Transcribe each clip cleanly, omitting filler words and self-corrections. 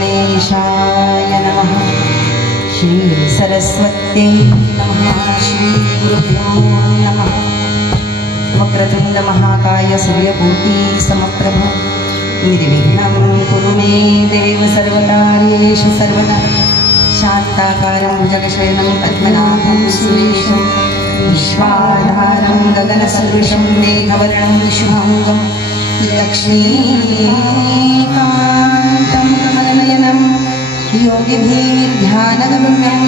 गणेशाय नमः। श्री सरस्वत्यै नमः। श्री गुरुभ्यो नमः। वक्रतुंड महाकाय सूर्यकोटि समप्रभ निर्विघ्नं कुरु मे देव सर्वकार्येषु सर्वदा। शान्ताकारं भुजगशयनं पद्मनाभं सुरेशं विश्वाधारं गगनसदृशं मेघवर्णं शुभाङ्गं लक्ष्मीकान्तं कमलनयनं योगिभिर्ध्यानगम्यं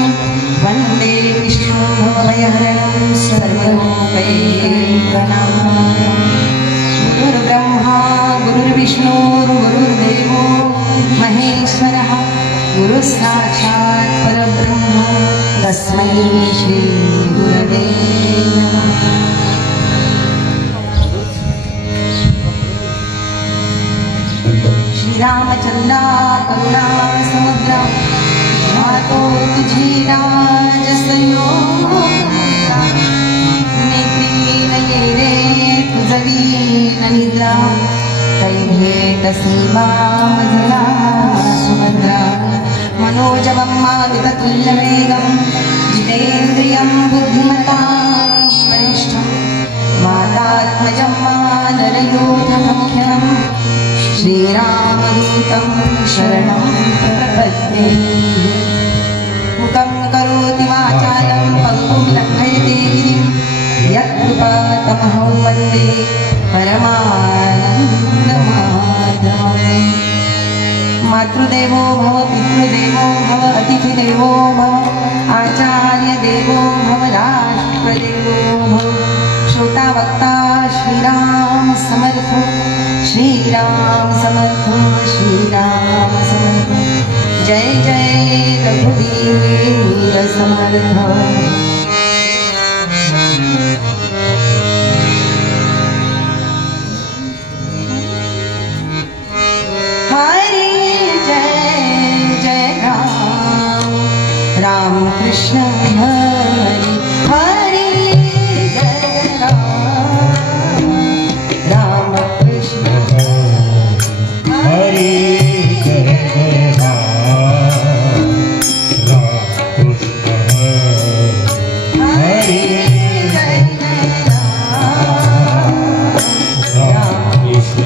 वन्दे विष्णुं भवभयहरणं सर्वलोकैकनाथं। गुरुर्ब्रह्मा गुरुर्विष्णुर्गुरुर्देवो महेश्वरः गुरुः साक्षात् परब्रह्म तस्मै श्री गुरवे नमः। श्रीरामचंद्रा करुणा समुद्रा मातो तुझी राजसयो नेत्री नये रे तुझवी निद्रा तैभे तसीमा मधुरा सुभद्रा मनोजवं मारुततुल्यवेगं जितेन्द्रियं बुद्धिमतां वरिष्ठं मातात्मजं वानरयूथमुख्यं श्रीरामदूतं शरणं प्रपद्ये। मुखं करोति वाचालं पङ्गुं लङ्घयते गिरिं यत्कृपातमहं वन्दे परमानन्दमाधवम्। मातृदेवो भव पितृदेवो भव अतिथिदेवो भव आचार्यदेवो भव राष्ट्रदेवो भव। श्रोता वक्ता श्रीराम समर्थ श्रीराम समर्थ श्रीराम समर्थ। जय जय रघुवीर समर्थ। राम कृष्ण हरि हरि जय राम। राम कृष्ण हरि जय राम। राम कृष्ण हरि जय राम। राम कृष्ण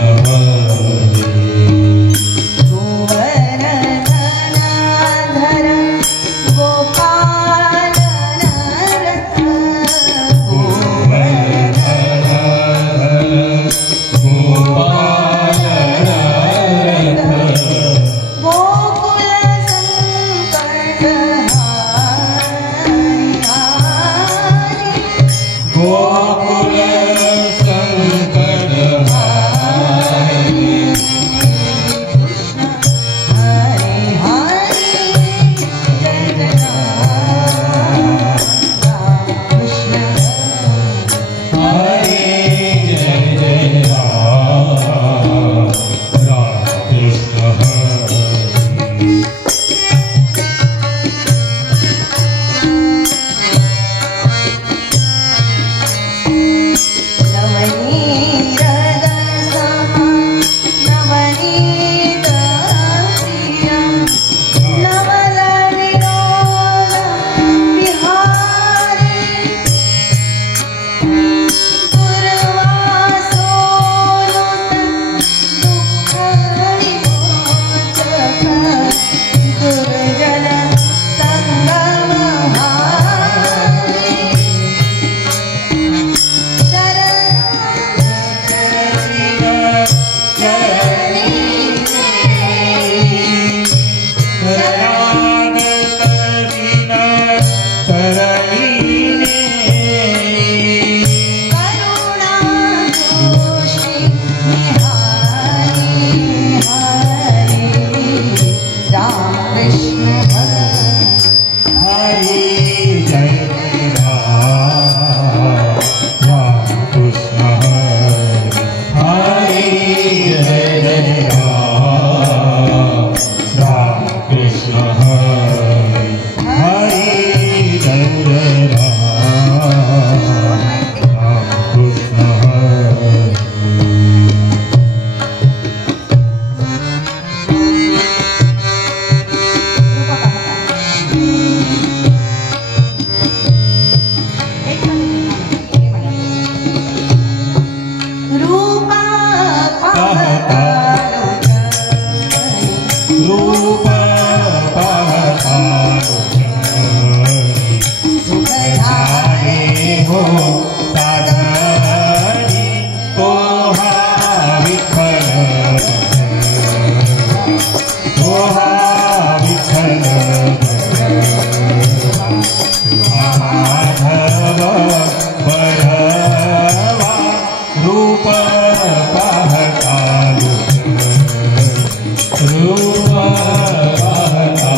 साधनी तो हा विठ्ठल तो हा विठ्ठल माधव बढवा रूप पाहता रूप पाहता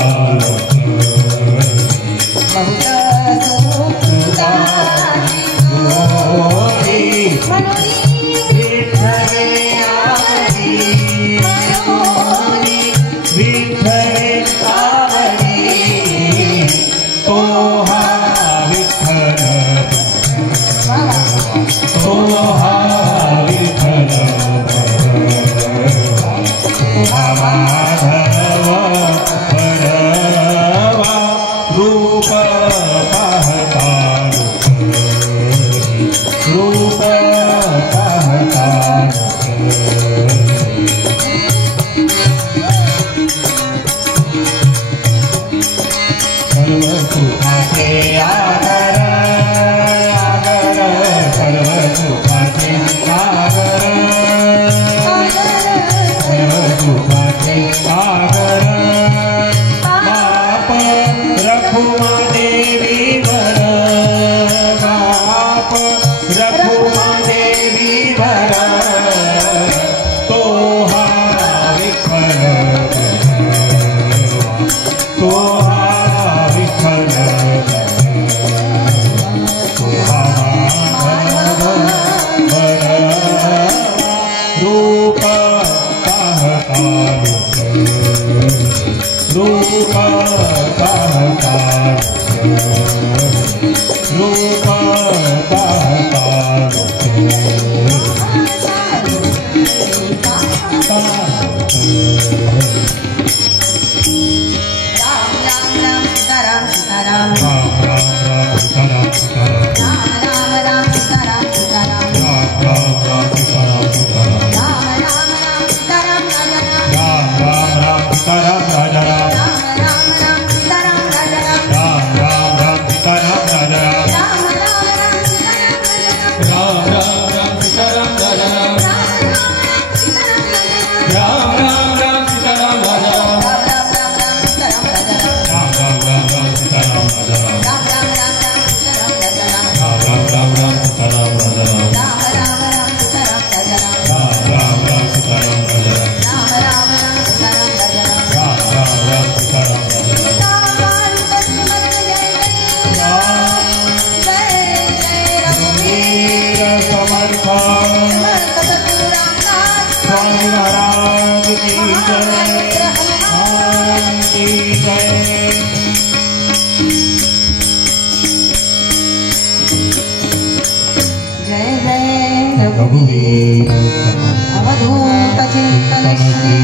अवधूत चिंतन श्री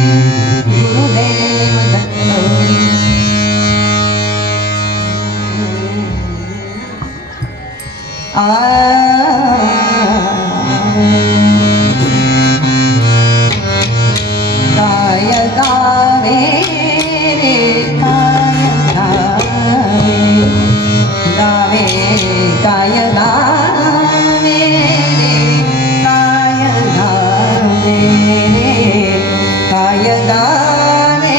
गुरुदेव दत्त। काय गावे रे काय गावे काय गावे रे काय गावे रे काय गावे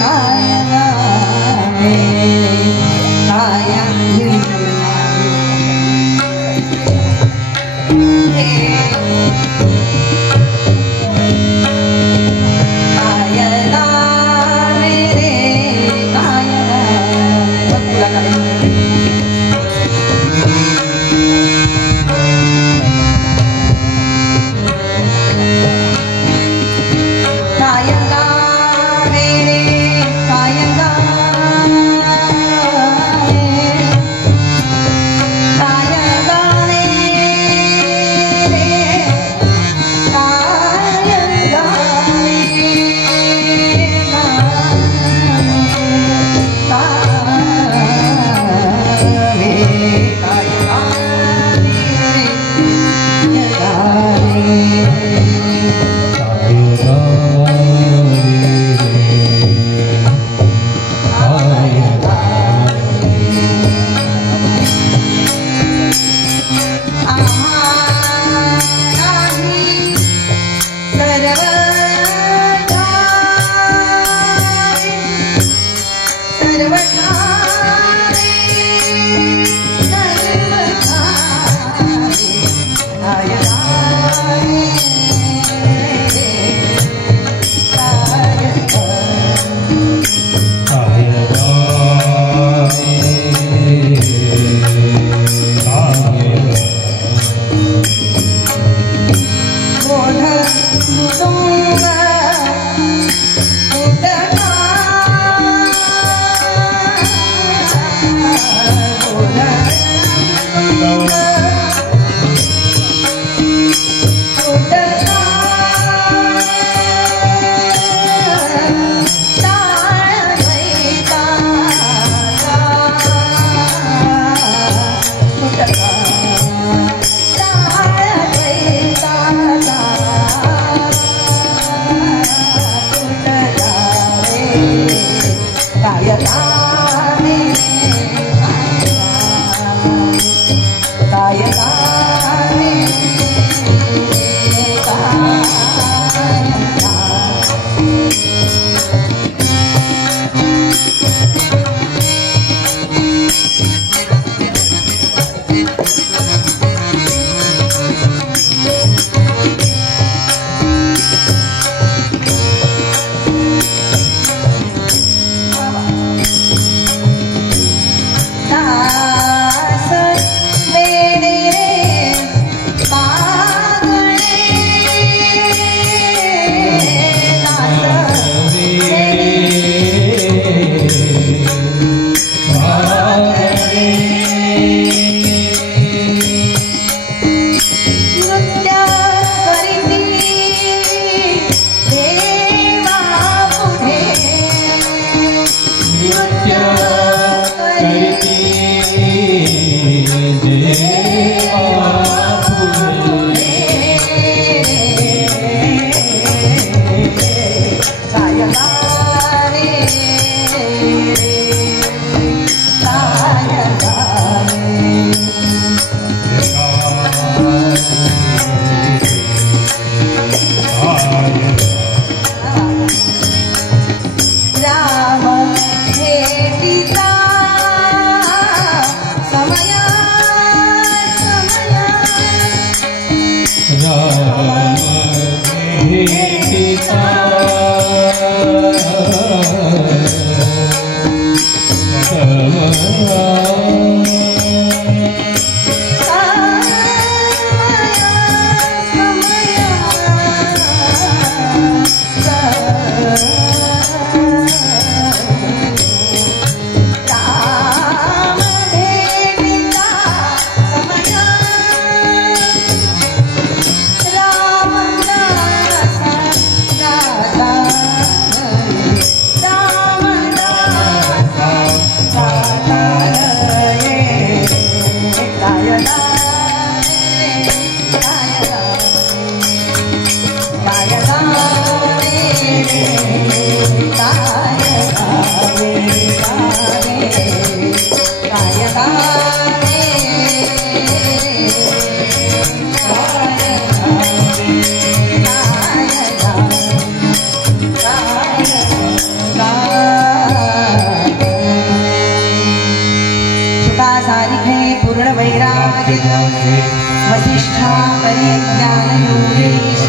काय गावे काय वसिष्ठा परिज्ञानयोगेश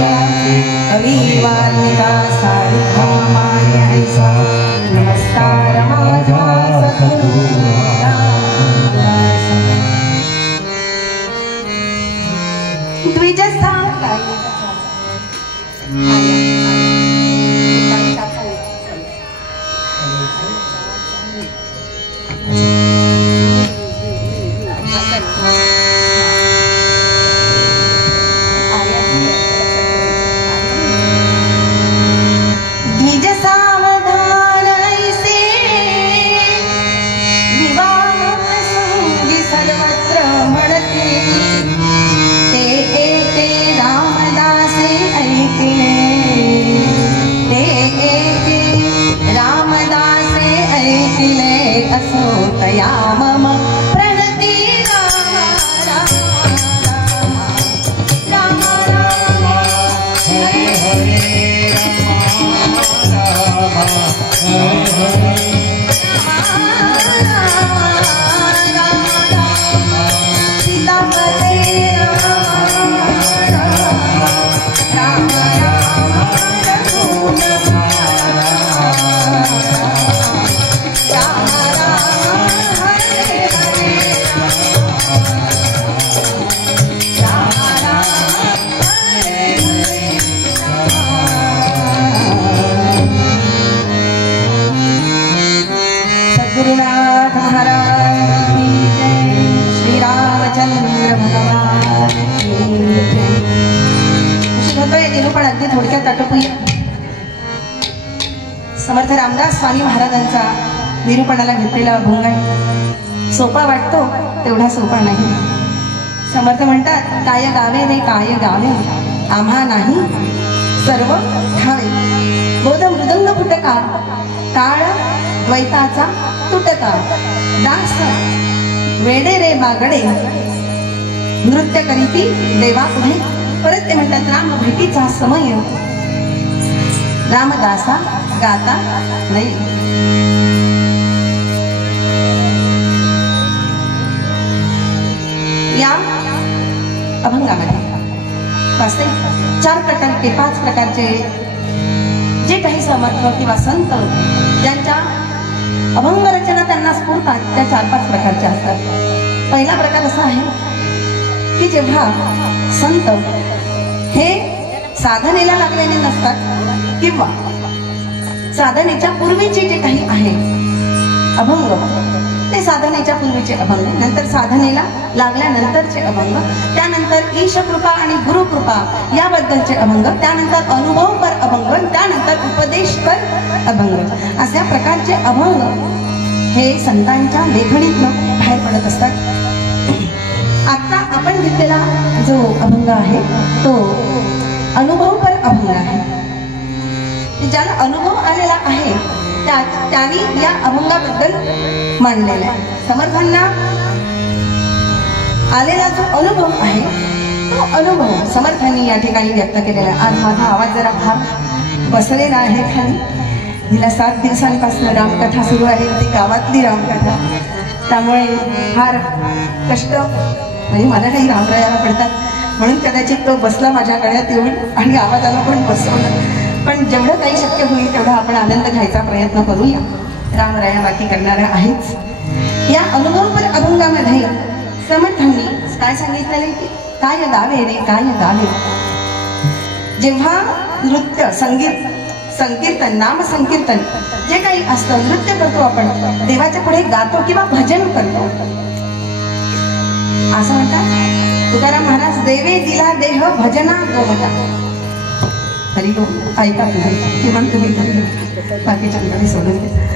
कविवाल्मिका सार्वभौमायैसा नमस्कार माझा सद्गुरुराया द्विजसा असोतया मम प्रणति राम राम राम राम हरे हरे राम राम सीतापते राम राम गुरुनाथ महाराज की जय, श्री रामचंद्र भगवान की जय. होतोय निरूपण अगदी थोडक्यात आटोपूया. समर्थ रामदास स्वामी महाराजांचा निरूपणाला घेतलेला अभंग आहे. सोपा वाटतो तेवढा सोपा नाही. समर्थ म्हणतात काय गावे रे काय गावे आम्हा नाही सर्व ठावे. बोध मृदंग फुटका टाळ द्वैताचा तुटका दास वेडे रे बागडे नृत्य करीती देवा पुढे. परत ते म्हणतात राम भेटीचा समय रामदासा गाता नाही. या अभंगामध्ये वाचते 4 प्रकारचे 5 प्रकारचे जे काही समर्थ किंवा संत ज्यांच्या अभंग रचना त्यांना स्फुरतात त्या 4-5 प्रकारच्या असतात. पहिला प्रकार असा आहे की जेव्हा संत हे साधनेला लागलेले नसतात किंवा साधनेच्या पूर्वीचे जे काही आहे अभंग ते साधनेच्या पूर्वीचे अभंग, नंतर साधनेला लागल्यानंतरचे अभंग, त्यानंतर ईशकृपा आणि गुरुकृपा याबद्दलचे अभंग, त्यानंतर अनुभवपर अभंग, त्यानंतर उपदेशपर अभंग, अशा प्रकारचे अभंग हे संतांच्या लेखणीतनं बाहेर पडत असतात. आता आपण घेतलेला जो अभंग आहे तो अनुभवपर अभंग आहे. ज्याला अनुभव आलेला आहे त्यांनी या अभंगाबद्दल मांडलेला आहे. समर्थांना आलेला जो अनुभव आहे तो अनुभव समर्थांनी या ठिकाणी व्यक्त केलेला आहे. आज माझा आवाज जरा फार बसलेला आहे खाली. गेल्या 7 दिवसांपासून रामकथा सुरू आहे, ती गावातली रामकथा, त्यामुळे फार कष्ट म्हणजे मला काही रामरायाला पडतात, म्हणून कदाचित तो बसला माझ्या गळ्यात येऊन आणि आवाजाला पण बसवलं. पण जेवढं काही शक्य होईल तेवढा आपण आनंद घ्यायचा प्रयत्न करूया. रामराया बाकी करणारा आहेच. या अनुभवपर अभंगामध्ये समर्थांनी काय सांगितलेलं की काय गावे रे काय गावे. जेव्हा नृत्य संकीर्तन नाम संकीर्तन जे काही असतं, नृत्य करतो आपण, देवाच्या पुढे गातो किंवा भजन करतो, असं म्हणतात तुकाराम महाराज, देवे दिला देह भजना गोमटा. तरी तो ऐका तुम्ही किंवा तुम्ही बाकीच्यांकडे सोडून द्या.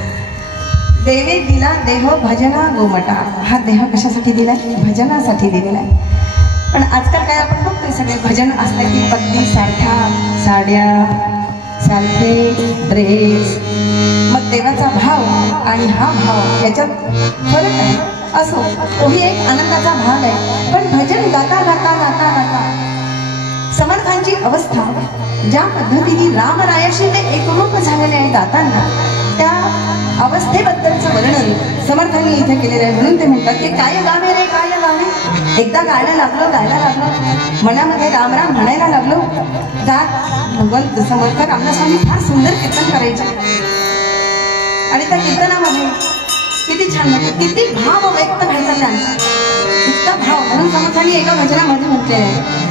देवे दिला देह भजना गोमटा. हा देह कशासाठी दिलाय? भजनासाठी दिलेला आहे. पण आजकाल काय आपण बघतोय सगळे भजन असले की पत्नी सारख्या साड्या, सारखे ड्रेस, मग देवाचा भाव आणि हा भाव याच्यात फरक आहे. असो, तोही एक आनंदाचा भाग आहे. पण भजन गाता गाता गाता गाता समर्थांची अवस्था ज्या पद्धतीने रामरायाशी ते एकरूप झालेले आहे गाताना, त्या अवस्थेबद्दलचं वर्णन समर्थांनी इथे केलेलं आहे. म्हणून ते म्हणतात की काय गावे रे काय गावे. एकदा गायला लागलो, मनामध्ये रामराम म्हणायला लागलो. गात भगवंत समर्थ रामदासांनी फार सुंदर कीर्तन करायचे आणि त्या कीर्तनामध्ये किती छान म्हणजे किती भाव व्यक्त व्हायचा त्यांचा, इतका भाव. म्हणून समर्थांनी एका भजनामध्ये म्हटले आहे,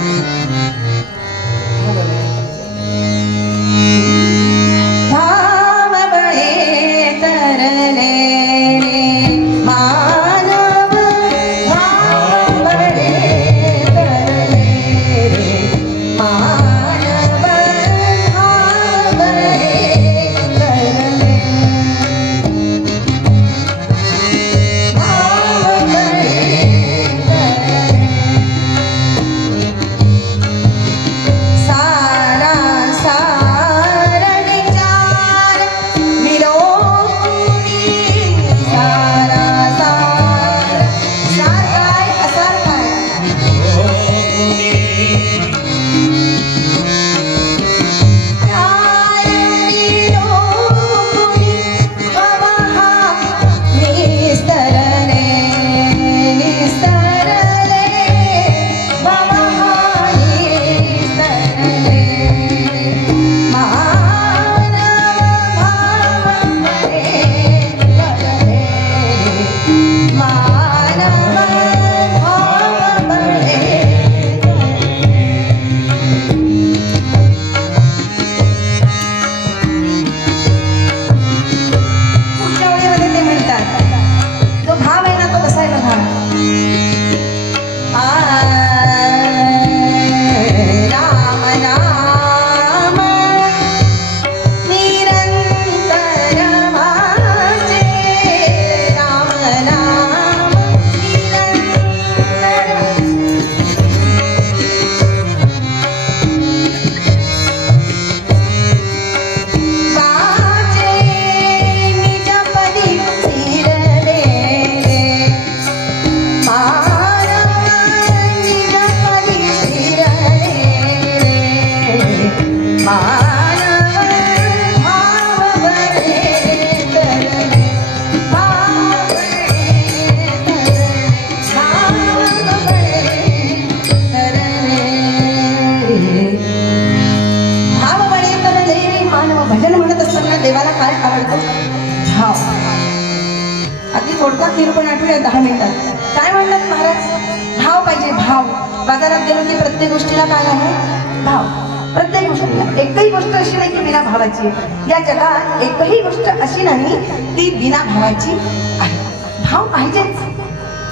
देवाला काय आवडतं? भाव. अगदी थोडक्यात निरूपण आठवूया 10 मिनिटात. काय म्हणतात महाराज? भाव पाहिजे, भाव. बाजारात गेलो की प्रत्येक गोष्टीला काय आहे? भाव. प्रत्येक गोष्टीला. एकही गोष्ट अशी नाही की बिना भावाची आहे. या जगात एकही गोष्ट अशी नाही ती बिना भावाची आहे. भाव पाहिजेच.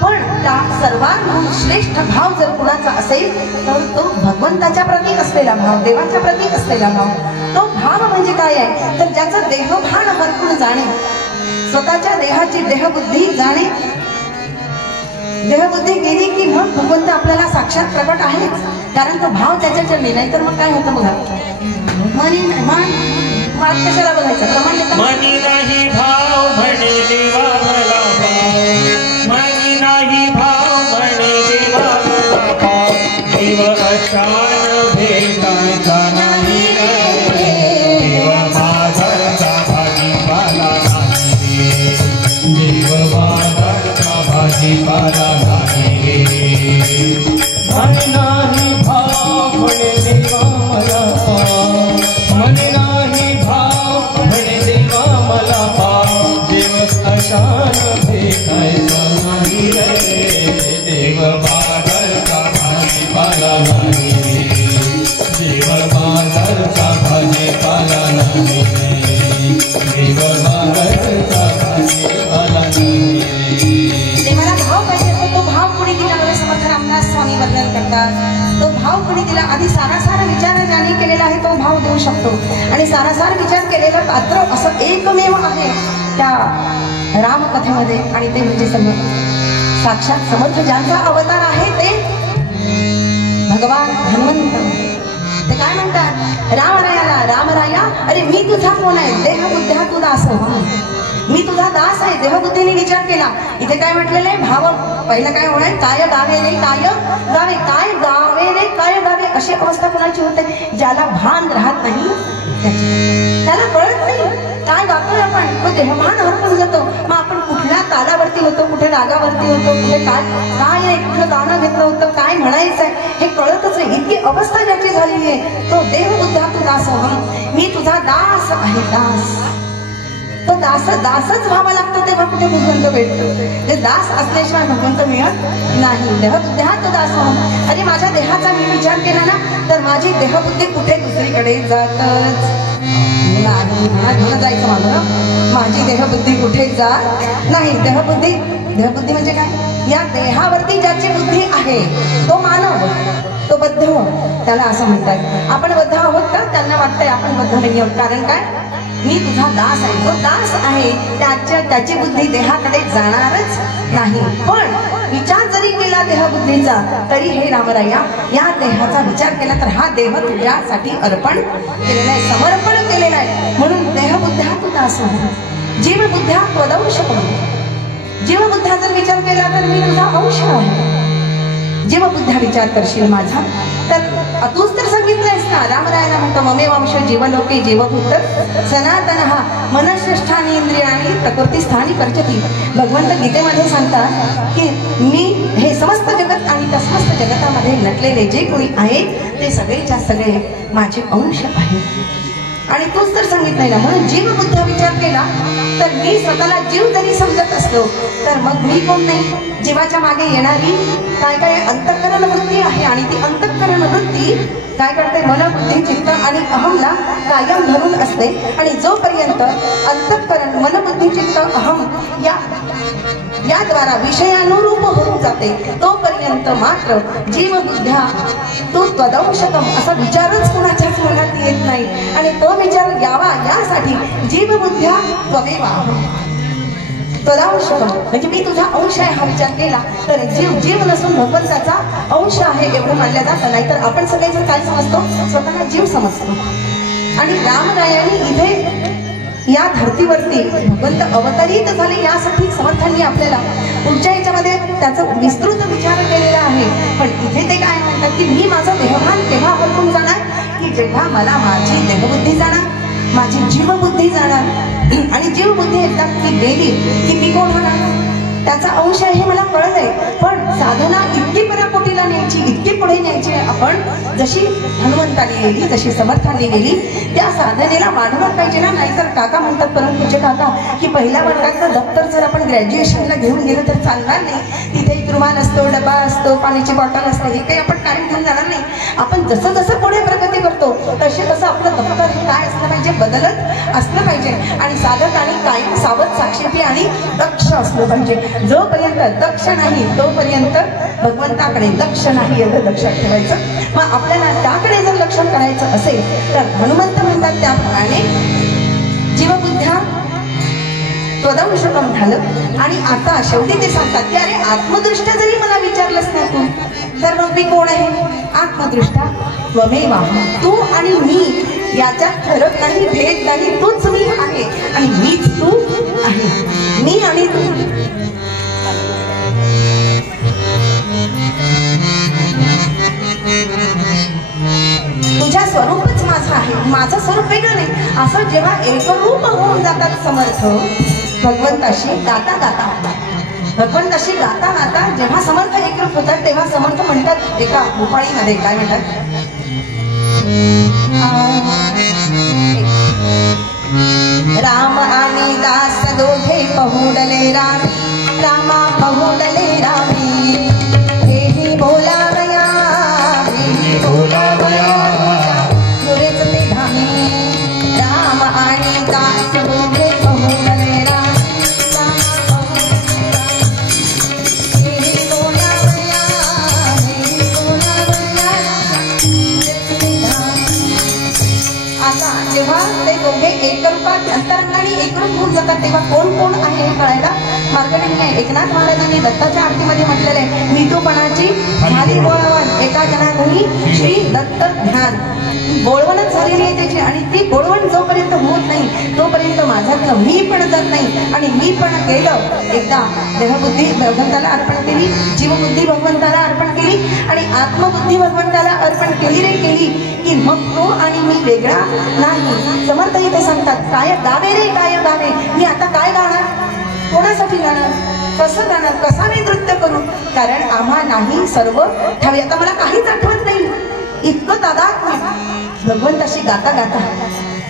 पण त्या सर्वांहून श्रेष्ठ भाव जर कुणाचा असेल तर तो भगवंताच्या प्रती असलेला भाव, देवाच्या प्रती असलेला भाव. तो भाव म्हणजे काय आहे तर ज्याचं देहभान हरपून जाणे. स्वतःच्या देहाची देहबुद्धी जाणे, देहबुद्धी गेली की मग भगवंत आपल्याला साक्षात प्रकट आहे, कारण तो भाव त्याच्या चरणी. नाही तर मग काय होतं बघा, मन कशाला बघायचं, प्रमाण मनी नाही भाव म्हणे देवा मला पाव, मनी नाही भाव म्हणे देवा मला पाव, देव अशान भेटायचा नाही रे, देव माझा भाजीपाला नाही रे, देव माझा भाजीपाला नाही रे. मनी नाही भाव म्हणे देवा मला पाव, मनी नाही भाव म्हणे देवा मला पाव, देव अशान भेटायचा नाही रे, देव बाजारचा भाजीपाला नाही रे, देव बाजारचा भाजीपाला नाही रे, देव बाजारचा भाजीपाला नाही रे. देवाला भाव पाहिजे असतो, तो भाव कुणी दिला वगैरे समर्थ रामदास स्वामी वर्णन करतात. तो भाव कुणी दिला, आधी सारासार विचार ज्याने केलेला आहे तो भाव देऊ शकतो. आणि सारासार विचार केलेलं पात्र असं एकमेव आहे त्या रामकथेमध्ये, आणि ते म्हणजे साक्षात समर्थ ज्यांचा अवतार आहे ते भगवान हनुमंत. ते काय म्हणतात रामरायाला, रामराया अरे मी तुझा कोण आहे, देहबुद्ध्या तू दास हो, मी तुझा दास आहे. देहबुद्धीने विचार केला. इथे काय म्हटलेलं आहे, भाव पहिलं काय होणार, काय गावे रे काय गावे, काय गावे रे काय गावे, अशी अवस्था कोणाची होते, ज्याला भान राहत नाही, त्याला कळत नाही काय गातोय आपण, तो देहभान हरपून जातो. मग आपण कुठल्या तालावरती होतो, कुठे रागावरती होतो, कुठे काय काय कुठलं गाणं घेतलं होतं, काय म्हणायचंय हे कळतच नाही. इतकी अवस्था ज्याची झालेली आहे तो देहबुद्धा तू दास हो, मी तुझा दास आहे, दास. तो दासच व्हावा लागतो तेव्हा कुठे भगवंत भेटतो. ते दास असल्याशिवाय भगवंत मिळत नाही. देहबुद्ध्या तो दास हो. अरे माझ्या देहाचा मी विचार केला ना तर माझी देहबुद्धी कुठे दुसरीकडे जातच नाही. घेऊन जायचं माझं, माझी देहबुद्धी कुठे जात नाही. देहबुद्धी म्हणजे काय, या देहावरती ज्याची बुद्धी आहे तो मानव, तो बद्ध, त्याला असं म्हणतात. आपण बद्ध आहोत का, त्यांना वाटतंय आपण बद्ध नाही आहोत. कारण काय, मी तुझा दास आहे. तो दास आहे त्याची बुद्धी देहाकडे जाणारच नाही. पण विचार जरी केला देहबुद्धीचा तरी हे रामराया या देहाचा विचार केला तर हा देह तुझ्यासाठी अर्पण केलेला आहे, समर्पण केलेला आहे. म्हणून देहबुद्ध्या तू दास हो, जीवबुद्ध्या त्वदंश हो. जीवबुद्ध्या जर विचार केला तर मी तुझा अंश आहे. जीवबुद्ध्या विचार करशील माझा तर तूच तर सांगितलंयस ना, रामरायाला म्हणतो ममे वंश जीवलोके जीवभूत सनातन हा मनःष्ठानी इंद्रियाणी प्रकृती स्थानी कर्चती. भगवंत गीतेमध्ये सांगतात की मी हे समस्त जगत आणि त्या समस्त जगतामध्ये नटलेले जे कोणी आहेत ते सगळेच्या सगळे माझे अंश आहेत. आणि तूच तर सांगितलंय ना. म्हणून जीवबुद्ध्या विचार केला तर मी स्वतःला जीव जरी समजत असलो तर मग मी कोण नाही. जीवाच्या मागे येणारी काय काय अंतःकरण वृत्ती आहे आणि ती अंतःकरण वृत्ती काय करते, मन बुद्धी चित्त आणि अहमला कायम धरून असते. आणि जोपर्यंत अंतःकरण मन बुद्धी चित्त अहम याद्वारा विषयानुरूप होऊन जाते तोपर्यंत मात्र जीवबुद्ध्या तो त्वदंशकम असा विचारच कुणाच्याच मनात येत नाही. आणि तो विचार यावा यासाठी जीवबुद्ध्या त्वमेवा त्वदांशकम म्हणजे मी तुझा अंश आहे हा विचार केला तर जीव नसून भगवंताचा अंश आहे एवढं मानलं जातं. नाहीतर आपण सगळेजण काय समजतो, स्वतःला जीव समजतो. आणि रामरायाने इथे या धर्तीवरती भगवंत अवतरित झाले यासाठी समर्थांनी आपल्याला पुढच्या याच्यामध्ये त्याचा विस्तृत विचार केलेला आहे. पण इथे ते काय म्हणतात की मी माझं देहभान तेव्हा हरपून जाणार की जेव्हा मला माझी देहबुद्धी जाणार, माझी जीवबुद्धी जाणार. आणि जीवबुद्धी एकदा ती गेली की मी कोण होणार, त्याचा अंश आहे हे मला कळलंय. पण साधना इतकी पराकोटीला न्यायची, इतकी पुढे न्यायची आपण जशी हनुमंताने गेली, जशी समर्थाने गेली त्या साधनेला वाढवत पाहिजे ना. नाहीतर काका म्हणतात परमपूज्य काका की पहिल्या वर्गातलं दप्तर जर आपण ग्रॅज्युएशनला घेऊन गेलं तर चालणार नाही. तिथे एक रुमाल असतो, डबा असतो, पाण्याची बॉटल असते, हे काही आपण कायम घेऊन जाणार नाही. आपण जसं जसं पुढे प्रगती करतो तसे तसं आपलं दप्तर हे काय असलं पाहिजे, बदलत असलं पाहिजे. आणि साधक आणि कायम सावध, साक्षेपी आणि दक्ष असलं पाहिजे. जोपर्यंत दक्ष नाही तोपर्यंत भगवंताकडे लक्ष नाही एवढं लक्षात ठेवायचं. मग आपल्याला त्याकडे जर लक्ष करायचं असेल तर हनुमंत म्हणतात त्याप्रमाणे जीवबुद्ध्या त्वदंशकम झालं. आणि आता शेवटी ते सांगतात की अरे आत्मदृष्ट्या जरी मला विचारलंस ना तू, तर मग मी कोण आहे? आत्मदृष्ट्या त्वमेव, तू आणि मी याच्यात फरक नाही, भेद नाही. तूच मी आहे आणि मीच तू आहे. मी आणि तू. तुझ्या स्वरूपच माझं आहे, माझं स्वरूप वेगळं नाही. असं जेव्हा एकरूप होऊन जातात समर्थ भगवंताशी गाता गाता, भगवंताशी गाता गाता जेव्हा समर्थ एकरूप होतात तेव्हा समर्थ म्हणतात एका भूपाळीमध्ये, काय म्हणतात? राम आणि दास दोघे पहुडले रामी, रामा पहुडले रामी. देवी बोलावया, देवी बोलावया, मुरेच ते धामी. राम आणि दास दोघे पहुडले रामी, रामा पहुडले रामी. देवी बोलावया, देवी बोलावया, मुरेच ते धामी. आता जेव्हा ते दोघे एकरूपात अंतरंगाने एकरूप होऊन जातात तेव्हा कोण कोण आहे हे कळायला मार्गदर्शन आहे. एकनाथ महाराजांनी दत्ताच्या आरतीमध्ये म्हटलेलं आहे, नितूपणाची झाली बोळवण, एका जनाधनी श्री दत्त ध्यान. बोळवणच झालेली आहे त्याची, आणि ती बोळवण जोपर्यंत होत नाही तोपर्यंत माझ्यातलं मी पण जात नाही. आणि मी पण गेलं एकदा देहबुद्धी भगवंताला अर्पण केली, जीवबुद्धी भगवंताला अर्पण केली आणि आत्मबुद्धी भगवंताला अर्पण केली रे केली की मग तो आणि मी वेगळा नाही. समर्थ इथे सांगतात काय गावे रे काय गावे. मी आता काय गाणार, कोणासाठी गाणार, कसं गाणार, कसा मी नृत्य करू? कारण आम्हा नाही सर्व ठावे. आता मला काहीच आठवत नाही, इतकं दादात भगवंताशी गाता गाता.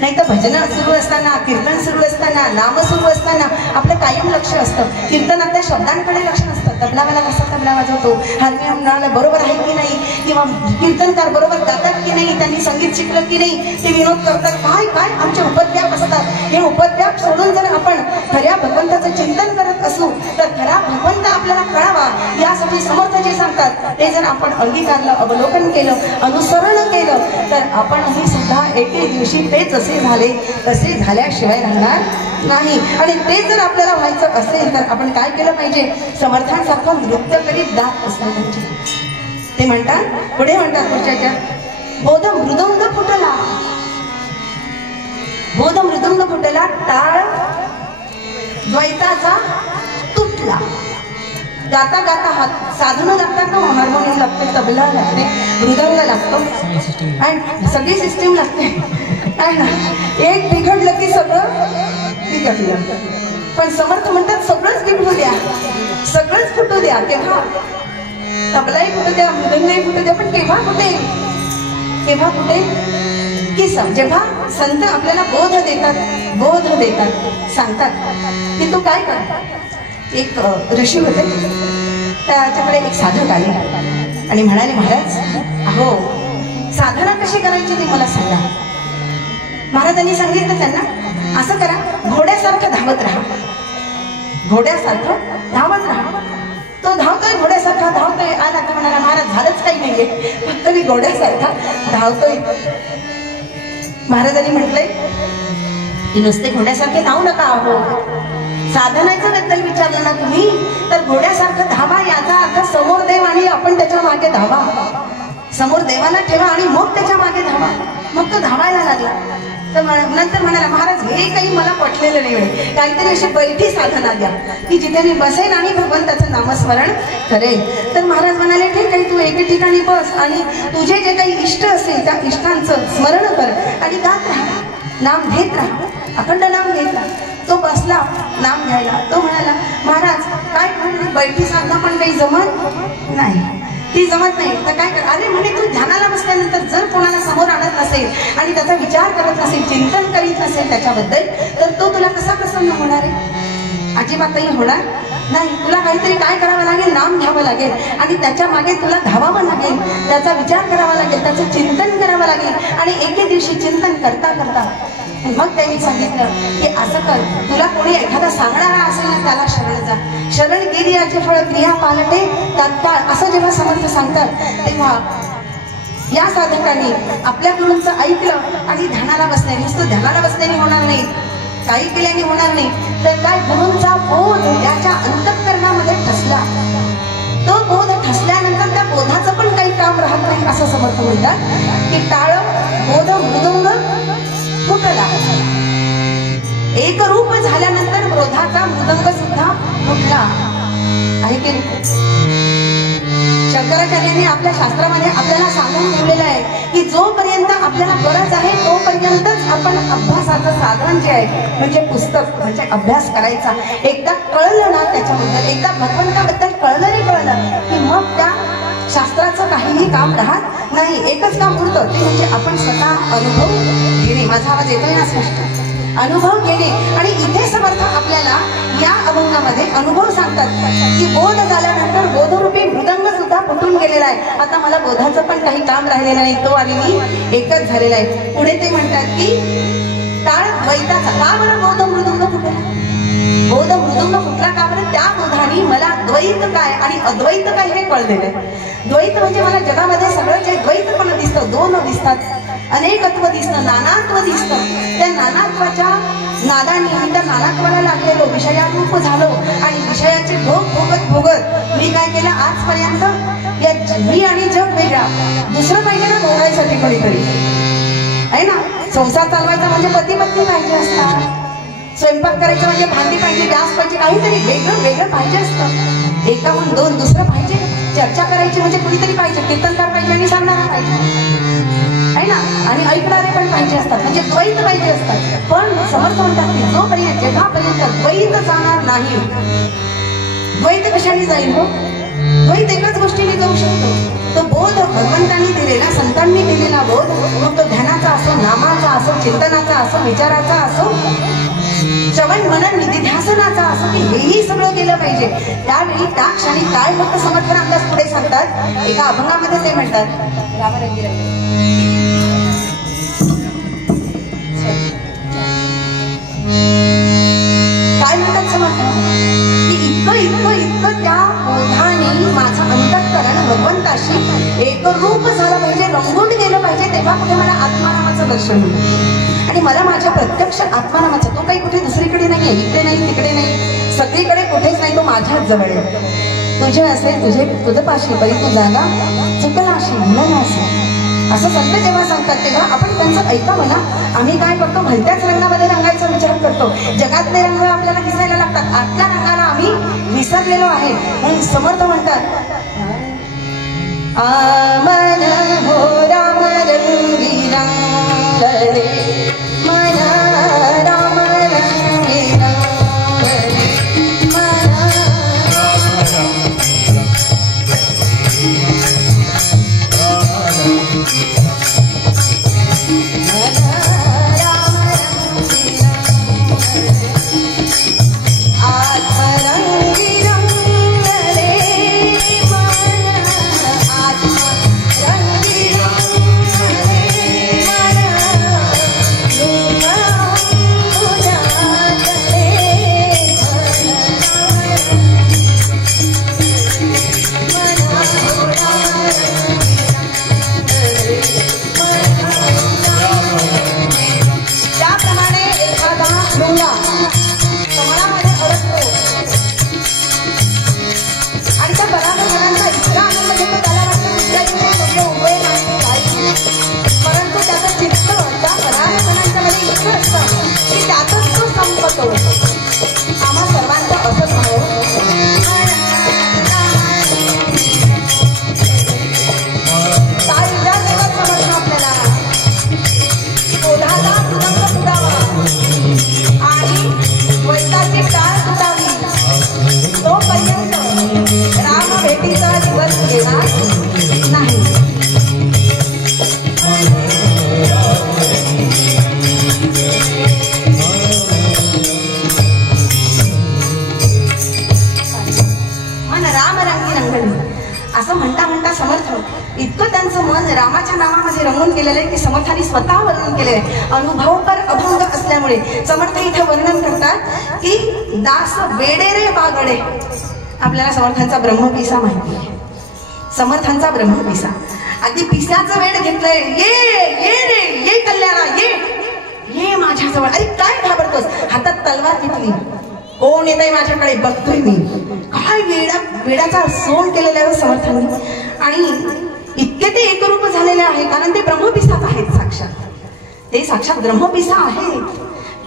नाही तर भजन सुरू असताना, कीर्तन सुरू असताना, नाम सुरू असताना आपलं कायम लक्ष असतं कीर्तनात, त्या शब्दांकडे लक्ष नसतं. तबलावाला कसा तबला वाजवतो, हार्मोनियमला बरोबर आहे की नाही, किंवा कीर्तनकार बरोबर गातात की नाही, त्यांनी संगीत शिकलं की नाही, ते विनोद करतात, काय काय आमचे उपद्व्याप असतात. हे उपद्व्याप सोडून जर आपण खऱ्या भगवंताचं चिंतन करत असू तर खरा भगवंत आपल्याला कळावा यासाठी समर्थ जे सांगतात ते जर आपण अंगीकारलं, अवलोकन केलं, अनुसरण केलं तर आपणही सुद्धा एके दिवशी तेच असे झाले तसे झाल्याशिवाय राहणार नाही. आणि ते जर आपल्याला व्हायचं असेल तर आपण काय केलं पाहिजे? समर्थांसारखं नृत्य करीत जात असलं पाहिजे. ते म्हणतात, पुढे म्हणतात पुढच्या, बोध मृदुंग फुटला, बोध मृदुंग फुटला, टाळ द्वैताचा तुटला. गाता गाता हात साधनं लागतात ना, हार्मोनियम लागते, तबला लागते, मृदंग लागतो आणि सगळी सिस्टीम लागते आहे ना. एक बिघडलं की सगळं बिघडलं. पण समर्थ म्हणतात सगळंच बिघडू द्या, सगळंच फुटू द्या. केव्हा? तबलाही फुटू द्या, मृदंगही फुटू द्या, पण केव्हा फुटेल? केव्हा फुटेल की जेव्हा संत आपल्याला बोध देतात, सांगतात की तू काय कर. एक ऋषी होते, त्याच्याकडे एक साधक आले आणि म्हणाले, महाराज अहो साधना कशी करायची ते मला सांगा. महाराजांनी सांगितलं त्यांना, असं करा, घोड्यासारखं धावत राहा, घोड्यासारखं धावत राहा. तो धावतोय, घोड्यासारखा धावतोय. आला का म्हणाला, महाराज झालंच काही नाहीये, फक्त मी घोड्यासारखा धावतोय. महाराजांनी म्हटलंय की नुसते घोड्यासारखे धावू नका, अहो साधनाच्या बद्दल विचारलं ना तुम्ही तर घोड्यासारखं धावा याचा अर्थ समोर देव आणि आपण त्याच्या मागे धावा. समोर देवाला ठेवा आणि मग त्याच्या मागे धावा. मग तो धावायला लागला. तर नंतर म्हणाला, महाराज हे काही मला पटलेलं नाही, काहीतरी अशी बैठी साधना द्या की जिथे मी बसेन आणि भगवंताचं नामस्मरण करेल. तर महाराज म्हणाले, ठीक आहे, तू एके ठिकाणी बस आणि तुझे जे काही इष्ट असेल त्या इष्टांचं स्मरण कर आणि गात राहा, नाम घेत राहा, अखंड नाम घेत राहा. तो बसला नाम घ्यायला. तो म्हणाला, महाराज काय बैठी साधना पण काही जमत नाही, ती जमत नाही. तर काय कर? अरे म्हणे तू ध्यानाला बसल्यानंतर जर कोणाला समोर आणत नसेल आणि त्याचा विचार करत नसेल, चिंतन करीत नसेल त्याच्याबद्दल, तर तो तुला कसा प्रसन्न होणार आहे? अजिबातही होणार नाही. तुला काहीतरी काय करावं लागेल? नाम घ्यावं लागेल आणि त्याच्या मागे तुला धावावं लागेल, त्याचा विचार करावा लागेल, त्याचं चिंतन करावं लागेल. आणि एके दिवशी चिंतन करता करता मग त्यांनी सांगितलं की असं कर, तुला कोणी एखादा सांगणारा असेल ना त्याला शरण जा. शरण गेली याचे फळ क्रिया पालटे तात्काळ, असं जेव्हा समर्थ सांगतात तेव्हा या साधकांनी आपल्या गुरूंचं ऐकलं आणि ध्यानाला बसले. नुसतं ध्यानाला बसल्याने होणार नाही, काही केल्याने होणार नाही, तर काय गुरूंचा बोध त्याच्या अंतःकरणामध्ये ठसला. तो बोध ठसल्यानंतर त्या बोधाचं पण काही काम राहत नाही असं समर्थ म्हणतात की टाळ बोध मृदंग फुटला. एक रूप झाल्यानंतर बोधाचा मृदंग सुद्धा फुटला आहे की नाही. शंकराचार्यांनी आपल्या शास्त्रामध्ये आपल्याला सांगून ठेवलेलं आहे की जोपर्यंत आपल्याला गरज आहे तोपर्यंतच आपण अभ्यासाचं साधन जे आहे म्हणजे पुस्तक म्हणजे अभ्यास करायचा. एकदा कळलं ना त्याच्याबद्दल, एकदा भगवंताबद्दल कळलं रे कळलं की मग त्या शास्त्राचं काहीही काम राहत नाही. एकच काम उरतं ते म्हणजे आपण स्वतः अनुभव घेणे. माझा आवाज येतोय ना स्पष्ट? अनुभव घेणे. आणि इथे समर्थ आपल्याला या अभंगामध्ये अनुभव सांगतात की बोध झाल्यानंतर बोधरूपी मृदंग सुद्धा फुटून गेलेला आहे. आता मला बोधाचं पण काही काम राहिलेलं नाही, तो आणि मी एकच झालेला आहे. पुढे ते म्हणतात की टाळ द्वैताचा. का बरं बोध मृदंग फुटला? बोध मृदंग फुटला का बरं? त्या बोधाने मला द्वैत काय आणि अद्वैत काय हे कळलेलं आहे. द्वैत म्हणजे मला जगामध्ये सगळं जे द्वैतपणा दिसतं, दोन दिसतात, अनेकत्व दिसतं, नानात्व दिसतं. त्या नानात्वाच्या नादाने मी त्या नानात्वाला लागलेलो, विषयारूप झालो आणि विषयाचे भोग भोगत भोगत मी काय केलं आजपर्यंत या मी आणि जग वेगळा. दुसरं पाहिजे ना भोगायसाठी कोणीतरी आहे ना. संसार चालवायचा म्हणजे पती पत्नी पाहिजे असतात, स्वयंपाक करायचं म्हणजे भांडी पाहिजे, गॅस पाहिजे, काहीतरी वेगळं वेगळं पाहिजे असतं. एकाहून दोन दुसरं पाहिजे. चर्चा करायची म्हणजे कुणीतरी पाहिजे, कीर्तनकार पाहिजे आणि सांगणारा पाहिजे आहे ना. आणि ऐकणारे पण पाहिजे असतात, म्हणजे द्वैत पाहिजे असतात. पण समर्थ म्हणतात की जोपर्यंत जगापर्यंत द्वैत जाणार नाही. द्वैत कशाने जाईल हो? द्वैत एकाच गोष्टीने जाऊ शकतो. तो बोध भगवंतांनी दिलेला, संतांनी दिलेला बोध, मग तो ध्यानाचा असो, नामाचा असो, चिंतनाचा असो, विचाराचा असो, श्रवण मनन निधिध्यासनाचा असो, की हेही सगळं केलं पाहिजे. त्यावेळी त्या क्षणी काय होतं समर्थ रामदास पुढे सांगतात. एका अभंगामध्ये ते म्हणतात काय म्हणतात समर्थ की इतकं इतकं इतकं त्या बोधाने माझं अंतःकरण भगवंताशी एक रूप झालं पाहिजे, रंगून गेलं पाहिजे. तेव्हा कुठे मला आत्मानामाचं दर्शन होईल. आणि मला माझ्या प्रत्यक्ष आत्मानामाचा, तो काही कुठे दुसरीकडे नाही आहे, इकडे नाही तिकडे नाही, सगळीकडे कुठेच नाही, तो माझ्याच जवळ आहे. तुझे असे तुझं पाशी परी तू जागा चुकला अशी म्हणलं असे असं संत जेव्हा सांगतात तेव्हा आपण त्यांचं ऐकावं ना. आम्ही काय करतो, भलत्याच रंगामध्ये रंगायचा विचार करतो. जगातले रंग आपल्याला दिसायला लागतात, आतल्या रंगाला आम्ही विसरलेलो आहे. म्हणून समर्थ म्हणतात आमन हो राम रंगी रंगले, मन राम रंगी रंगले, मन रामाच्या नावामध्ये रंगून गेलेलं आहे की समर्थाने स्वतः वर्णन केलेलं आहे. अनुभवपर अभंग असल्यामुळे समर्थ इथे वर्णन करतात की दास वेडे रे बागडे. आपल्याला समर्थांचा ब्रह्मपिसा माहिती आहे, समर्थांचा ब्रह्मपिसा. अगदी पिसाचं वेड घेतलंय. ये ये रे ये कल्याणा ये हे माझ्याजवळ. अरे काय घाबरतोस? हातात तलवार घेतली. कोण येत आहे माझ्याकडे बघतोय मी. काय वेडाचा सोंग केलेला आहे समर्थांनी. आणि इतके ते एकरूप झालेले आहे कारण ते ब्रह्मपिसाच आहेत. साक्षात ते साक्षात ब्रह्मपिसा आहे.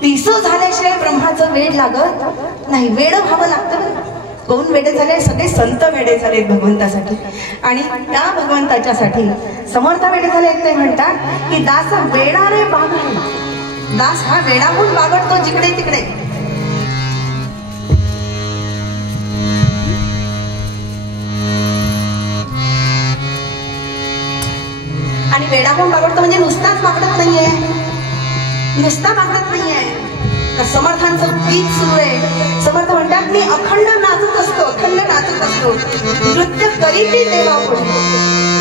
पिस झाल्याशिवाय ब्रह्माचं वेड लागत नाही. वेड व्हावं लागतं. कोण वेडे झाले? सगळे संत वेडे झाले भगवंतासाठी. आणि त्या भगवंताच्यासाठी समर्थ वेडे झाले. ते म्हणतात की दास वेडा रे बागड. दास हा वेडाहून बागडतो जिकडे तिकडे. आणि वेडाहून बागडतो म्हणजे नुसताच बागडत नाहीये. नुसता बागडत नाहीये. तर समर्थांचं गीत सुरू आहे. समर्थ म्हणतात मी अखंड नाचत असतो. अखंड नाचत असतो. नृत्य करीती देवापुढे.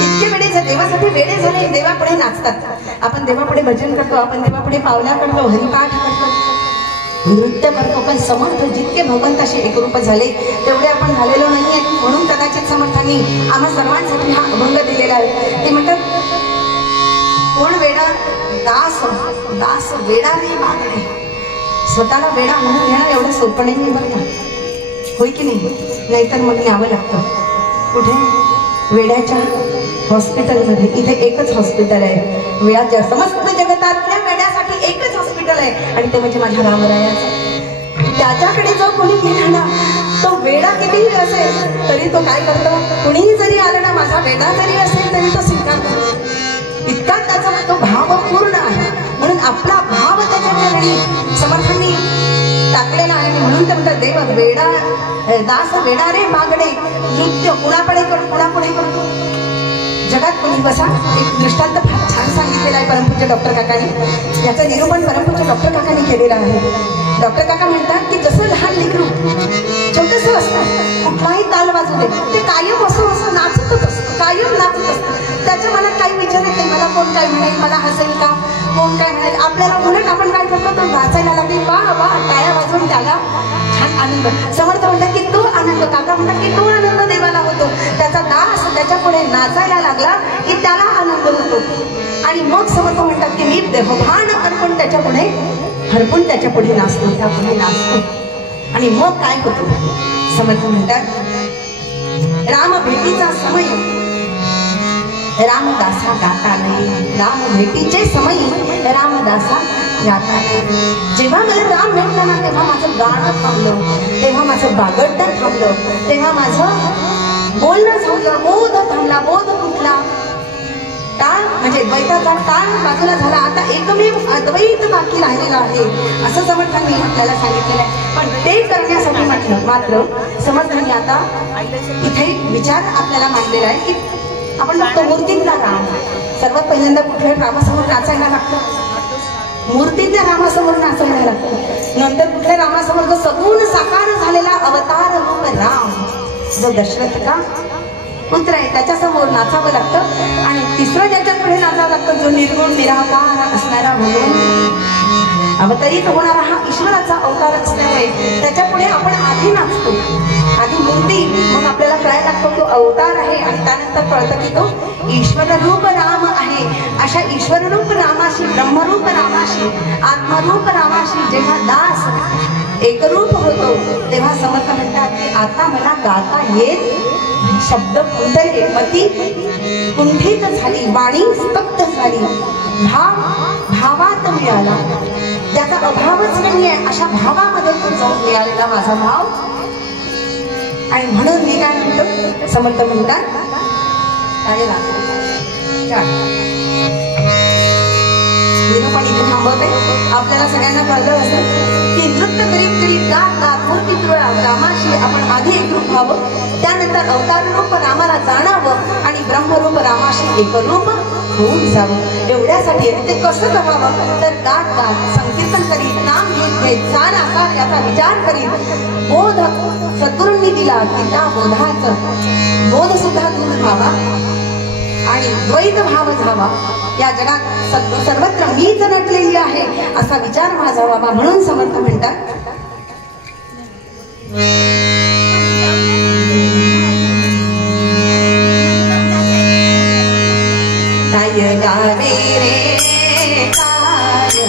इतके वेडे देवासाठी वेडे झाले. देवापुढे नाचतात. आपण देवापुढे भजन करतो. आपण देवापुढे पावल्या करतो. हरिपाठ करतो. नृत्य करतो. पण समर्थ जितके भगवंताशी एकरूप झाले तेवढे आपण झालेलो नाहीये. म्हणून कदाचित समर्थांनी आम्हा सर्वांसाठी हा अभंग दिलेला आहे. ते म्हणतात कोण वेडा? दास. दास वेडा रे बागडे. स्वतःला वेडा म्हणून घेणं एवढं सोपं नाही बरं का. होय की नाही? नाहीतर मग न्यावं लागतं. कुठे? वेड्याच्या हॉस्पिटलमध्ये. इथे एकच हॉस्पिटल आहे वेळाच्या. समस्त जगतातल्या वेड्यासाठी एकच हॉस्पिटल आहे आणि ते म्हणजे माझ्या रामरायाचं. त्याच्याकडे जो कोणी गेला ना तो वेडा कितीही असेल तरी तो काय करतो? कुणीही जरी आलं ना माझा वेडा जरी असेल तरी तो स्वीकारतो. इतका त्याचा तो भाव पूर्ण आहे. म्हणून आपला भाव त्याच्या चरणी समर्थांनी टाकलेला आहे. म्हणून तर म्हणतात देव वेडा दास वेडा रे बागडे. नृत्य कुणापुढे करतो? जगात कोणी बसा. एक दृष्टांत फार छान सांगितलेला आहे परमपूज्य डॉक्टर काकांनी. याचं निरूपण परमपूज्य डॉक्टर काकांनी केलेलं आहे. डॉक्टर काका म्हणतात की जसं लहान लेकरू छोटस असतं कुठलाही ताल वाजू दे ते कायम असं नाचतच असतं. कायम नाचत असतं. त्याच्या मनात काही विचार येते मला कोण काय म्हणेल, मला हसेल का, कोण काय म्हणेल. आपल्याला म्हणून आपण काय करतो? तो नाचायला लागेल. वा वा टाळ्या वाजवून त्याला छान आनंद. समर्थ म्हणतात की तो आनंद. काका म्हणतात की तो आनंद देवाला होतो. त्याचा दास त्याच्या पुढे नाचायला लागला की त्याला आनंद होतो. आणि मग समर्थ म्हणतात की मी देहभान अर्पण त्याच्या पुढे हरपून त्याच्या पुढे नाचतो. त्या पुढे नाचतो. आणि मग काय होतो? समर्थ म्हणतात राम भेटीचा समय रामदासा गाता नाही. राम भेटीचे समयी रामदासा गाता नाही. जेव्हा मला राम भेटला ना तेव्हा माझं गाणं थांबलं. तेव्हा माझं बागडणं थांबलं. तेव्हा माझं बोलणं थांबलं. बोध थांबला. बोध कुठला? टाळ म्हणजे द्वैताचा टाळ बाजूला झाला. आता एकमेव अद्वैत बाकी राहिलेला आहे असं समर्थांनी आपल्याला सांगितलेलं आहे. पण ते करण्यासाठी म्हटलं मात्र समर्थांनी आता इथे विचार आपल्याला मांडलेला आहे की आपण बघतो मूर्तीतला राम. सर्वात पहिल्यांदा कुठल्याही रामासमोर नाचायला लागतं. मूर्तीतल्या रामासमोर नाचायला लागतं. नंतर कुठल्या रामासमोर जो सगुण साकार झालेला अवतार रूप राम जो दशरथ का पुत्र आहे त्याच्यासमोर नाचावं लागतं. आणि तिसरं ज्याच्या पुढे नाचावं लागतं जो निर्गुण निराकार असणारा म्हणून अवतरित होणारा हा ईश्वराचा अवतार असल्यामुळे त्याच्या पुढे आपण आधी नाचतो. आधी मूर्ती मग आपल्याला कळायला लागतो तो अवतार आहे आणि त्यानंतर कळतं की तो ईश्वर रूप राम आहे. अशा ईश्वर रूप रामाशी ब्रह्मरूप रामाशी आत्मरूप रामाशी जेव्हा दास एकरूप होतो तेव्हा समर्थ म्हणतात की आता मला गाता येत. शब्द कुंठले मती कुंठित झाली. वाणी स्तब्ध झाली. भावात मिळाला. ज्याचा अभावच नाहीये अशा भावामध्ये तो जाऊन मिळालेला माझा भाव. आणि म्हणून मी काय म्हणतो समर्थ म्हणतात पण इथे थांबवते. आपल्याला सगळ्यांना कळलं असेल की नृत्य करीत करीत गात गात मूर्ती रामाशी आपण आधी एकरूप व्हावं. त्यानंतर अवतार रूप रामाला जाणावं आणि ब्रह्मरूप रामाशी एकरूप होऊन जावं. एवढ्यासाठी ते कसं करावं तर गात गात संकीर्तन करीत नाम घेत घेत छान असा याचा विचार करीत बोध सद्गुरूंनी दिला की त्या बोधाचं बोध सुद्धा दूर व्हावा आणि द्वैत भाव झावा. या जगात सर्वत्र मीच नटलेली आहे असा विचार माझा व्हावा. म्हणून समर्थ म्हणतात काय गावे रे काय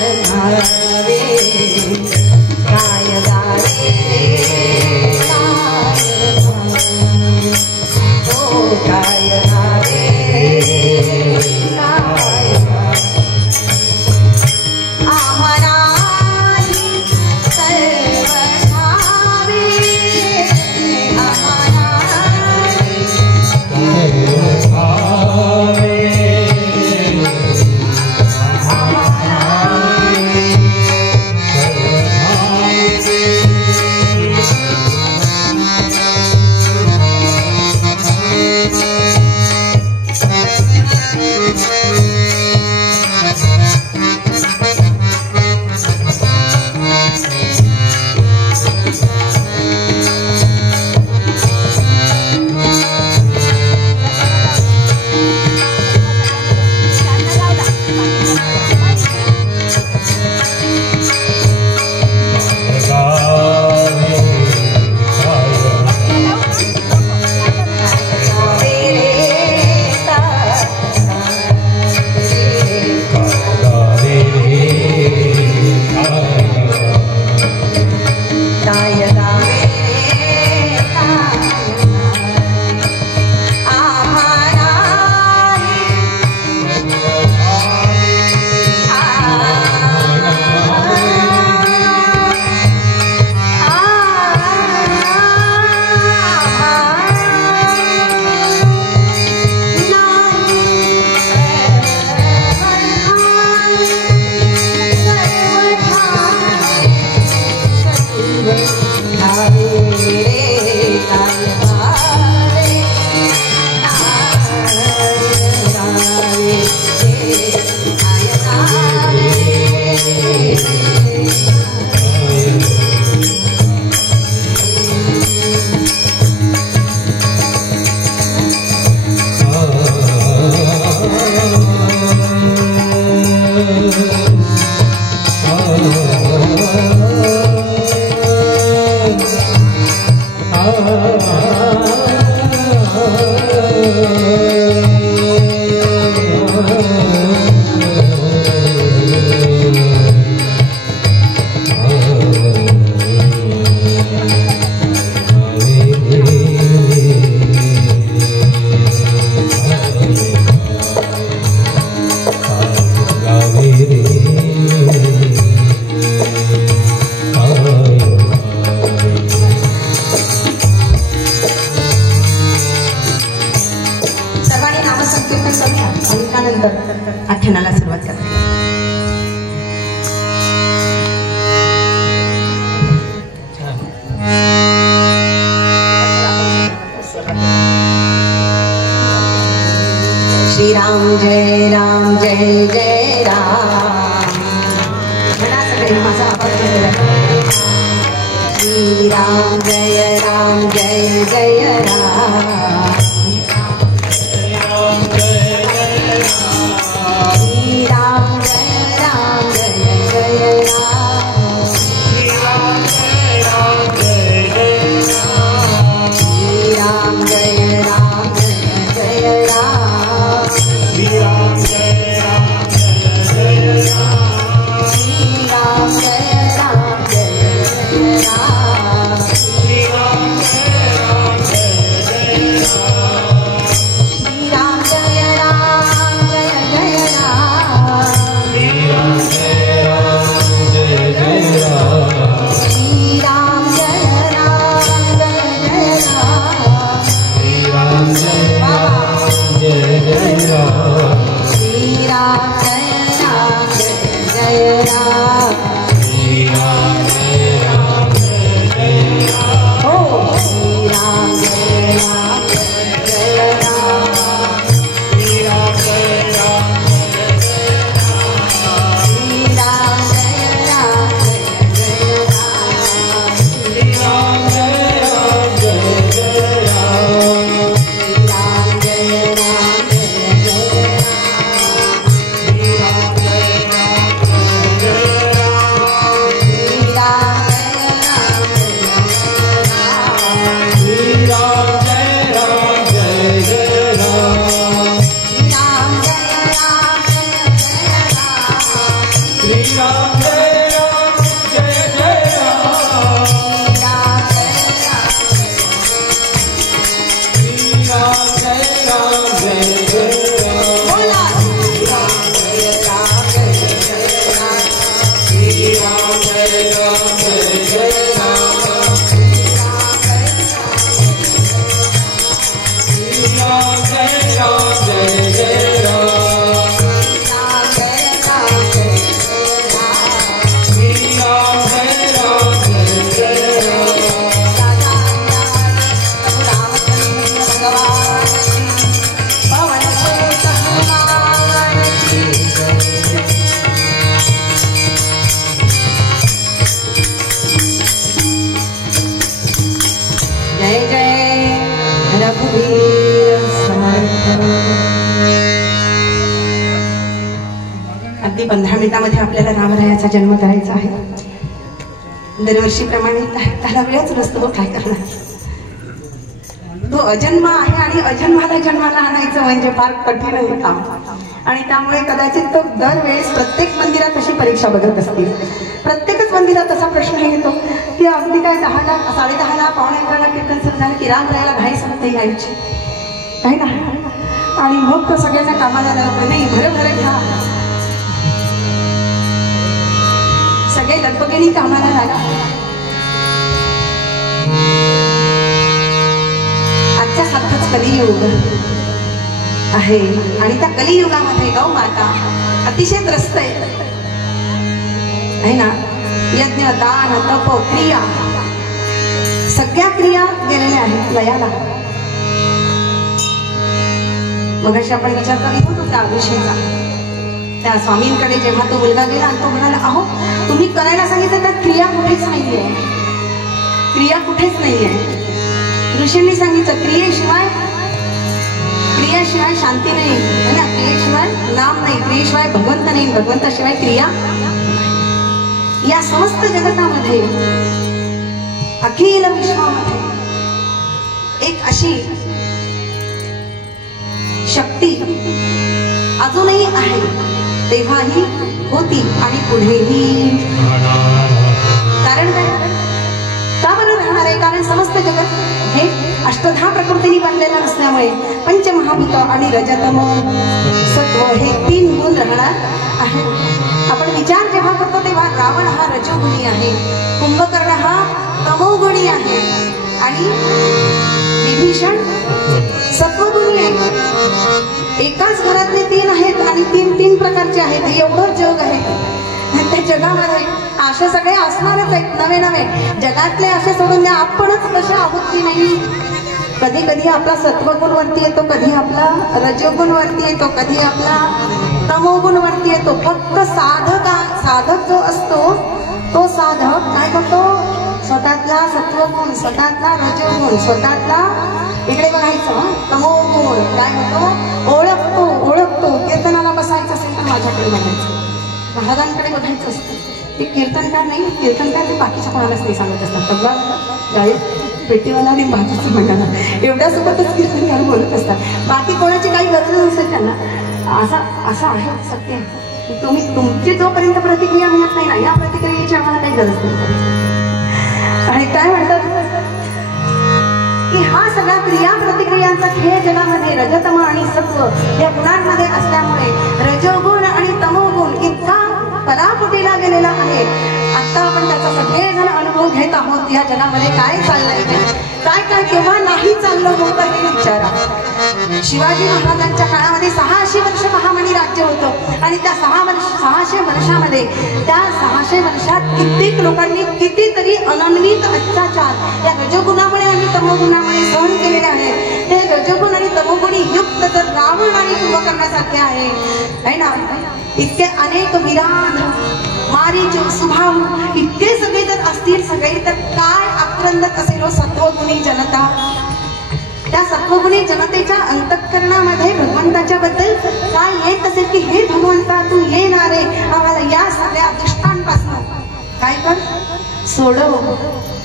आख्यानाला सुरुवात करते. श्री राम जय जय राम. म्हणा सगळे माझा आवाज श्री राम जय जय राम. Jai अगदी 15 मिनिटांमध्ये आपल्याला रामरायाचा जन्म करायचा आहे. दरवर्षीप्रमाणे त्याला वेळच नसतो. तो काय करणार? तो अजन्म आहे आणि अजन्माला जन्माला आणायचं म्हणजे फार कठीण आहे काम. आणि त्यामुळे कदाचित तो दरवेळेस प्रत्येक मंदिरात अशी परीक्षा बघत असतील. प्रत्येकच मंदिरात असा प्रश्न येतो की अगदी काय 10ला 10:30ला 11:45ला कीर्तन सुरू झालं की रामरायाला घाई सांगते यायची काय ना. आणि मग तो सगळ्यांना कामाला लावतो. नाही भरभर घ्या, सगळे लगबगीने कामाला लागा. आजच्या सारखंच कलियुग आहे आणि त्या कलियुगामध्ये गौ माता अतिशय त्रस्त आहे ना. यज्ञ, दान, तप, क्रिया सगळ्या क्रिया गेलेल्या आहेत लयाला. मग अशी आपण विचार करत होतो त्या विषयीचा. त्या स्वामींकडे जेव्हा तो मुलगा गेला आणि तो म्हणाला, अहो तुम्ही करायला सांगितलं त्या क्रिया कुठेच नाहीये, क्रिया कुठेच नाहीये. ऋषींनी सांगितलं क्रियेशिवाय शांती नाही है ना, क्रियेशिवाय नाम नाही, क्रियेशिवाय भगवंत नाही, भगवंताशिवाय क्रिया. या समस्त जगतामध्ये अखिल विश्वामध्ये एक अशी शक्ती अजूनही आहे, तेव्हाही होती आणि पुढेही. कारण काय? का बरं राहणार आहे? कारण समस्त जगत हे अष्टधा प्रकृतीने बनलेलं असल्यामुळे पंचमहाभूत आणि रजतम सत्व हे 3 गुण राहणार आहे. आपण विचार जेव्हा करतो तेव्हा रावण हा रजोगुणी आहे, कुंभकर्ण हा तमोगुणी आहे आणि विभीषण सत्वगुणी आहे. एकाच घरातले 3 आहेत आणि 3 प्रकारचे आहेत. एवढं जग आहे. त्या जगामध्ये असे सगळे असणारच आहेत नवे नवे. जगातले असे सोडून द्या, आपणच कसे आहोत की नाही. कधी कधी आपला सत्वगुण वरती येतो, कधी आपला रजोगुण वरती येतो, कधी आपला तमोगुण वरती येतो. फक्त साधक जो असतो तो साधक काय करतो? स्वतःतला सत्वगुण, स्वतःतला रजोगुण, स्वतःतला इकडे बघायचं तमोगुण काय होतो ओळखतो. कीर्तनाला बसायचं असेल तर माझ्याकडे बघायचं, महाराजांकडे बघायचं असतं. ते कीर्तनकार नाही, कीर्तनकार ते बाकीच्या कोणालाच नाही सांगत असतात. तबला गायक, पेटीवाला आणि बाजूचं म्हणताना एवढ्यासोबतच कीर्तनकार बोलत असतात. बाकी कोणाची काही गरज नसेल त्यांना. असं आहे सत्य. तुमची जोपर्यंत प्रतिक्रिया मिळत नाही ना, या प्रतिक्रियेची आम्हाला काही गरज नाही. आणि काय म्हणतात की हा सगळा क्रिया प्रतिक्रियांचा खेळ जगामध्ये रजतम आणि सत्व या गुणांमध्ये असल्यामुळे रजोगुण आणि तमोगुण इतका पराकुटीला गेलेला आहे. आता आपण त्याचा सगळेजण अनुभव घेत आहोत. या जगामध्ये काय चाललंय, काय केव्हा नाही चाललं होतं हे विचारा. शिवाजी महाराजांच्या काळामध्ये 600 वर्ष महामनी राज्य होतं आणि त्या 600 वर्षामध्ये त्या 600 वर्षात कित्येक लोकांनी कितीतरी अनन्वित अत्याचार या रजोगुणामुळे आणि तमोगुणामुळे सहन केलेले आहेत. ते रजोगुण आणि तमोगुणी युक्त तर रावण आणि कुंभकर्णासारखे आहे ना. इतके अनेक विराट मारीच सुभाव इतके सगळे जर असतील सगळे, तर काय आक्रंदक असेल हो सत्वगुणी जनता. त्या सत्वगुणी जनतेच्या अंतःकरणामध्ये भगवंताच्या बद्दल काय येत असेल की हे भगवंता तू ये ना रे, आम्हाला या सगळ्या दुष्टांपासून काय कर सोडव,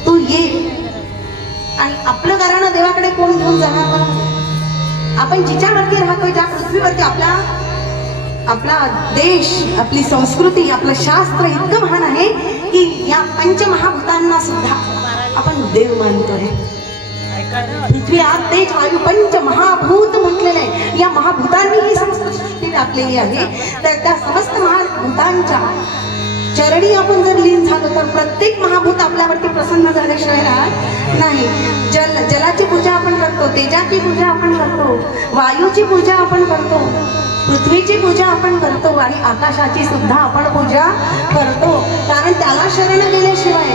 तू ये. आणि आपलं गाराणं देवाकडे कोण घेऊन जाणार? आपण जिच्यावरती राहतोय, ज्या पृथ्वीवरती आपला देश, आपली संस्कृती, आपलं शास्त्र इतकं महान आहे की या पंचमहाभूतांना सुद्धा आपण देव मानतोय. पृथ्वी, आग, तेज, वायू पंचमहाभूत म्हटलेले टाकलेली आहे. तर त्या समस्त महाभूतांच्या चरणी आपण जर लीन झालो तर प्रत्येक महाभूत आपल्यावरती प्रसन्न झाल्याशिवाय राहत नाही. जलाची पूजा आपण करतो, तेजाची पूजा आपण करतो, वायूची पूजा आपण करतो, पृथ्वीची पूजा आपण करतो आणि आकाशाची सुद्धा आपण पूजा करतो. कारण त्याला शरण गेल्याशिवाय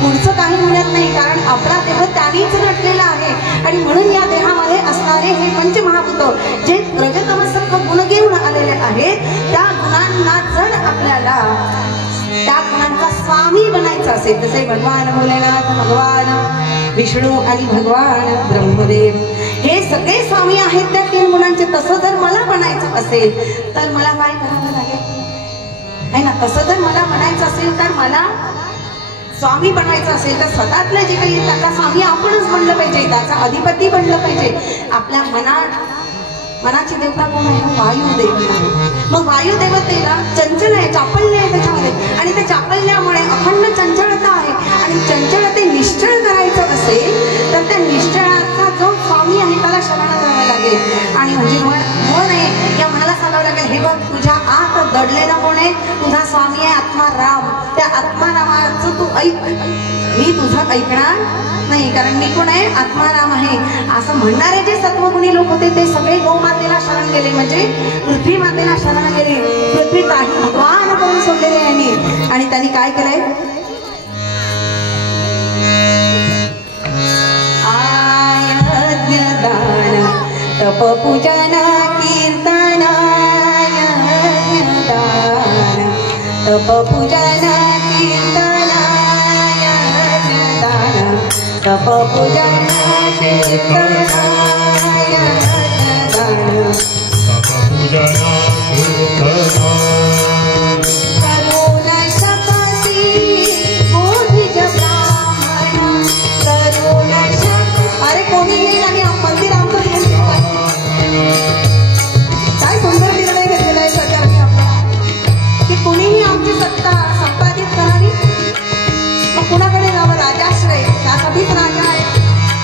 पुढचं काही मिळत नाही. कारण आपला देह त्यानेच नटलेला आहे. आणि म्हणून या देहामध्ये असणारे हे पंचमहाभूत जे रजतमसत्व गुण घेऊन आलेले आहेत, त्या गुणांना जर आपल्याला त्या गुणांचा स्वामी बनायचा असेल, जसे भगवान भोलेनाथ, भगवान विष्णू आणि भगवान ब्रह्मदेव हे सगळे स्वामी आहेत त्या 3 गुणांचे, तसं जर मला बनायचं असेल तर मला काय करावं लागेल आहे ना. तसं जर मला बनायचं असेल तर मला स्वामी बनायचं असेल तर स्वतःतले जे काही त्याचा स्वामी आपणच बनलं पाहिजे, त्याचा अधिपती बनलं पाहिजे. आपल्या मनाची देवता कोण आहे? वायुदेव आहे. मग वायुदेवतेला चंचल आहे, चापल्य आहे त्याच्यामध्ये, आणि त्या चापल्यामुळे अखंड चंचलता आहे. आणि चंचलते निश्चळ करायचं असेल तर त्या निश्चळाचा जो स्वामी आहे त्याला शरण जावं लागेल. आणि म्हणजे मन आहे या मनाला सांगावं लागेल, हे बघ तुझ्या आत दडलेला कोण आहे? तुझा स्वामी आहे आत्माराम. त्या आत्मारामाचं तू ऐक, मी तुझं ऐकणार नाही, कारण मी कोण आहे? आत्माराम आहे. असं म्हणणारे जे सत्वगुणी लोक होते ते सगळे गौमातेला शरण गेले, म्हणजे पृथ्वी मातेला शरण गेले. पृथ्वी काही भगवान करून सोडलेले यांनी. आणि त्यांनी काय केलंय? आयज्ञदान तप पूजन कीर्तन, यज्ञदान तप पूजन कीर्तन, यज्ञदान तप पूजन कीर्तन, यज्ञदान तप पूजन कीर्तन. करुण शपथी बोधिज ब्राह्मण, करुण शपथ. अरे कोणी येईल आणि मंदिर आमचं काय सुंदर निर्णय घेतलेला आहे सरकारने आपल्याला की कुणीही आमची सत्ता संपादित करावी. मग कुणाकडे जावं? राजाश्रय. त्यासाठीच राजा आहे,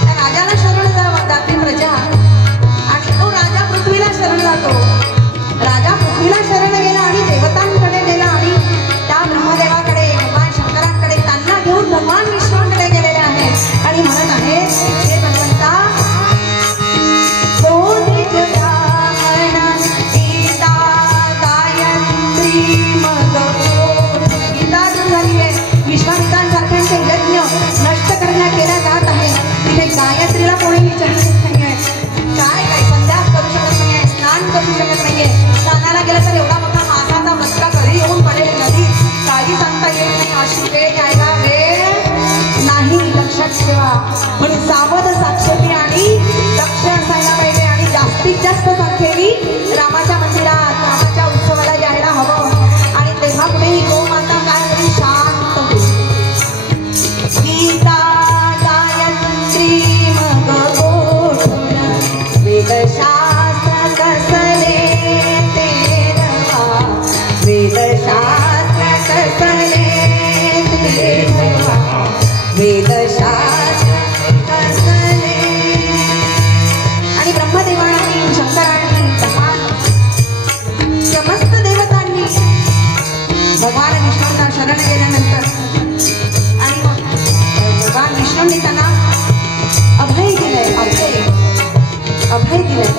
त्या राजाला शरण जाती प्रजा. आणि तो राजा पृथ्वीला शरण जातो. राजा पृथ्वीला शरण गेला आणि देवतांकडे गेला आणि त्या ब्रह्मदेवाकडे, भगवान शंकरांकडे, त्यांना घेऊन भगवान विष्णूंकडे गेलेले आहे. आणि म्हणत आहे, हे भगवंता विश्वामित्रांसारख्यांचे यज्ञ नष्ट करण्यात केल्या जात आहे. तिथे गायत्रीला कोणी विचारत नाहीये, काय संध्या करू शकत नाहीये, स्नान करू शकत नाहीये. स्नानाला गेलं तर एवढा मोठा मासाचा बचका कधी येऊन पडेल नदीत, काही सांगता येत नाही. अशी वेळ घ्यायला वेळ नाही, लक्षात ठेवा. म्हणून सावध, साक्षेपी आणि लक्ष असायला पाहिजे. आणि जास्तीत जास्त संख्येने रामाच्या मंदिरात, रामाच्या उत्सवाला यायला हवं. आणि तेव्हा पुढे ही गोमाता काय होईल? शांत होईल. गीता गायत्री मग गोठून वेदशास्त्र कसले तेरवा, वेदशास्त्र कसले तेरवा, वेदशास्त्र कसले. आणि ब्रह्मदेवांनी, शंकरांनी, समस्त देवतांनी भगवान विष्णूंना शरण गेल्यानंतर आणि भगवान विष्णूंनी त्यांना अभय दिलंय, अभय दिलंय.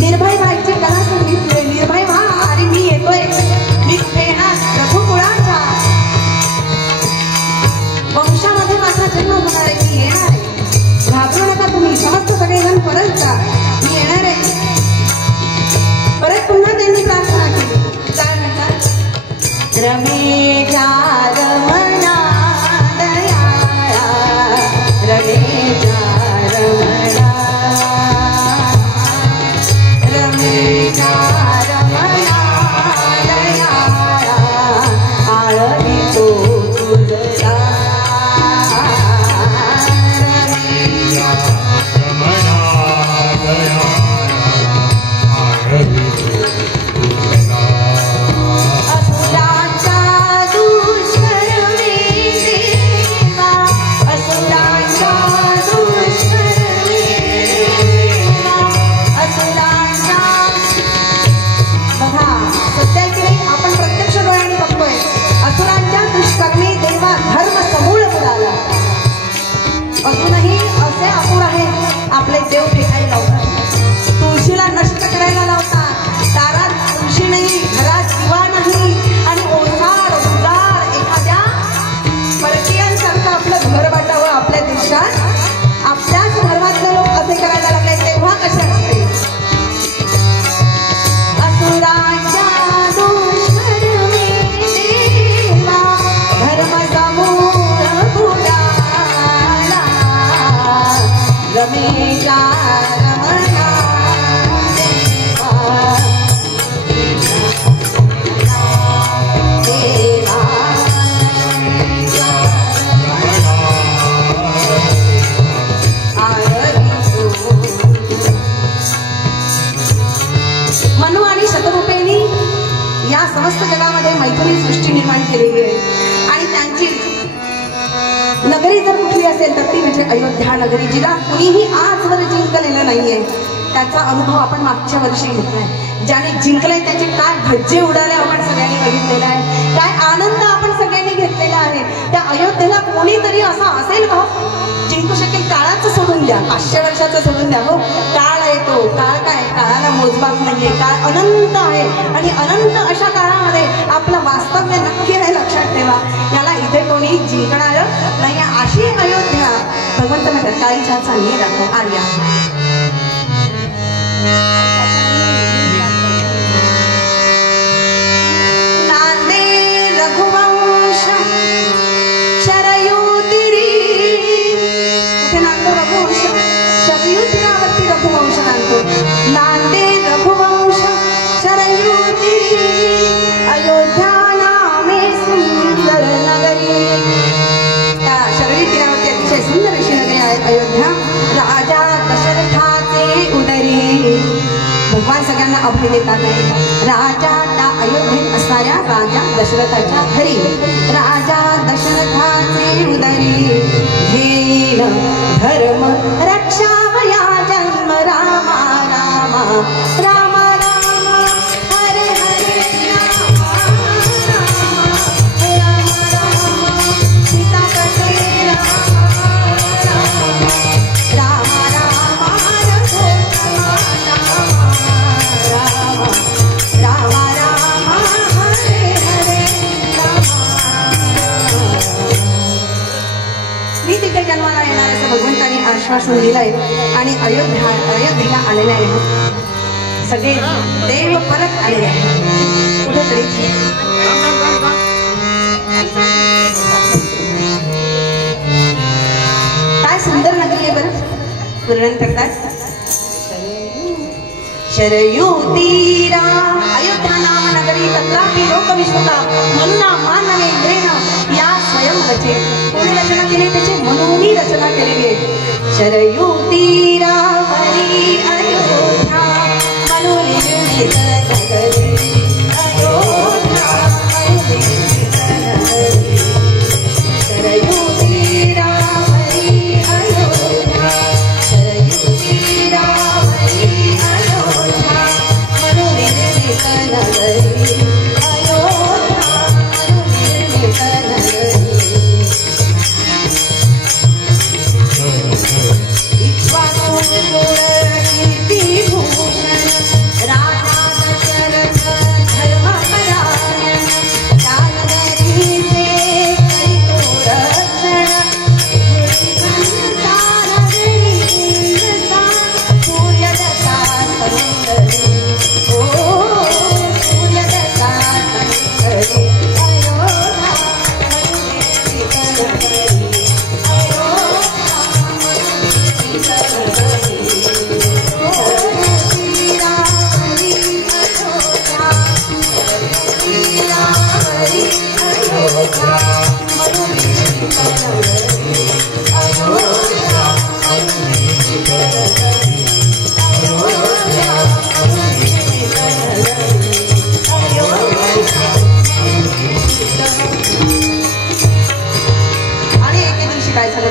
निर्भय व्हायची कला सांगितली. निर्भय व्हा, अरे मी येतोय, मी येणार रघुकुळाच्या वंशामध्ये माझा जन्म होणार आहे, मी येणार आहे. घाबरू नका तुम्ही, समस्त सगळेजण परत जा, मी येणार आहे. परत पुन्हा त्यांनी प्रार्थना केली. काय म्हणतात? रमेशा रमणा दयाळा, रमेशा रमणा, रमेशा समस्त जगामध्ये मैथुनी सृष्टी निर्माण केलेली आहे आणि त्यांची नगरी जर कुठली असेल तर ती म्हणजे अयोध्या नगरी, जिला कुणीही आजवर जिंकलेलं नाहीये. त्याचा अनुभव आपण मागच्या वर्षी घेतलाय. ज्याने जिंकलंय त्याचे काय धज्जे उडाले आपण सगळ्यांनी बघितलेला आहे, काय आनंद आपण सगळ्यांनी घेतलेला आहे. त्या अयोध्येला कोणीतरी असा असेल का जिंकू शकेल? काळाचं सोडून द्या, 500 वर्षाचं सोडून द्या. हो, काळ आहे तो, काळ काय, काळाला मोजमाप नाहीये. काळ अनंत आहे आणि अनंत अशा काळामध्ये आपलं वास्तव्य नक्की आहे, लक्षात ठेवा. याला इथे कोणी जिंकणार नाही. अशी अयोध्या भगवंत म्हणतात काळीच्या चांगली राखो आर्या. नांदे रघुवंश शरयू तीरी. कुठे नांदतो रघुवंश? शरयू तीरावरती रघुवंश नांदतो. नांदे रघुवंश शरयू तीरी अयोध्या नामे सुंदर नगरी. त्या शरयू तीरावरती अतिशय सुंदर अशी नगरी आहे अयोध्या. राजा दशरथाचे उदरी. भगवान सगळ्यांना अभय देतात. राजा त्या अयोध्येत असणाऱ्या राजा दशरथाच्या घरी. राजा दशरथाचे उदरी घेण धर्म रक्षावया जन्म रामा रामा रामा रामा हरे हरे रामा रामा रामा रामा सीतापते रामा रामा रामा रामा रघुत्तमा रामा रामा रामा हरे हरे रामा. मी तिथे जन्माला येणार असं भगवंतांनी आश्वासन दिलंय आणि अयोध्येला आलेले आहे. सगळे देव परत आलेले आहेत कुठेतरी. काय सुंदर नगरी आहे बरं. वर्णन करतात शरयू तीरा अयोध्या नाम नगरी तत्रापि लोकविश्वता मन्ना मानवेंद्रेण या स्वयं रचे. कोणी रचना केली? त्याची मनोनी रचना केलेली आहे. शरयू तीरावरी अयोध्या मनोनिर्मित नगरी. अयोध्या मनोनिर्मित नगरी. शरयू तीरावरी अयोध्या शरयू तीरावरी अयोध्या मनोनिर्मित नगरी. अयोध्या मनोनिर्मित नगरी.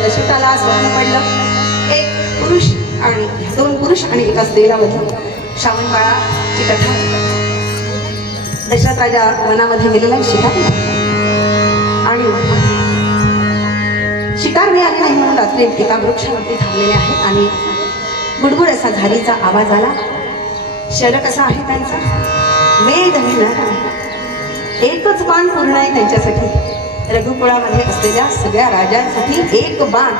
दशरथाला स्वप्न पडलं. एक पुरुष आणि 2 पुरुष आणि एका स्त्रीलामध्ये श्रावण काळाची कथा. दशरथ राजा वनामध्ये गेलेला आहे शिकार आणि शिकार मिळाले नाही म्हणून रात्री एका वृक्षावरती थांबलेले आहे आणि गुडगुड असा झाडीचा आवाज आला. शर कसा आहे त्यांचा? वेद मिळणार आहे. एकच बाण पूर्ण आहे त्यांच्यासाठी. रघुकुळामध्ये असलेल्या सगळ्या राजांसाठी एक बाण,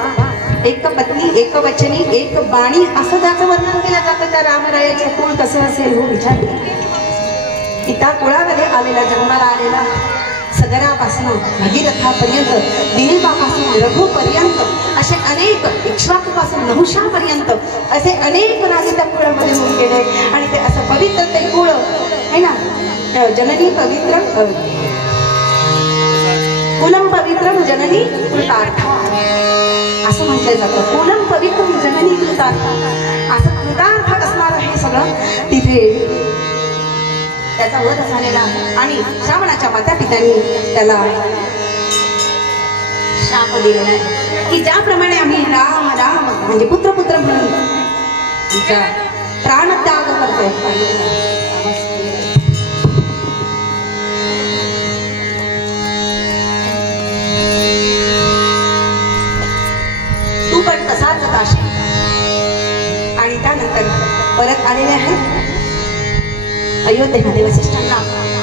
एक पत्नी, एक वचनी, एक बाणी असं त्याचं वर्णन केलं जातं. त्या रामरायाचं कुळ कसं असेल हो विचार. पिता कुळामध्ये आलेला, जन्माला आलेला, सगरापासून भगीरथापर्यंत, दिलीपापासून रघुपर्यंत असे अनेक, इक्ष्वाकुपासून नहुषापर्यंत असे अनेक राजे त्या कुळामध्ये होऊन गेले आणि ते असं पवित्र ते कुळ आहे ना. जननी पवित्र कुलम पवित्र जननी कृतार्थ असं म्हटलं जातं. कुलम पवित्र जननी कृतार्थ असं कृतार्थ असणार हे सगळं तिथे त्याचा वध झालेला आहे आणि श्रावणाच्या माता पित्यांनी त्याला शाप दिलेला आहे की ज्याप्रमाणे आम्ही राम राम म्हणजे पुत्र पुत्र म्हणून तुमचा प्राणत्याग करतोय, तू पण तसाच काशी. आणि त्यानंतर परत आलेले आहेत अयोध्येमध्ये. वसिष्ठांना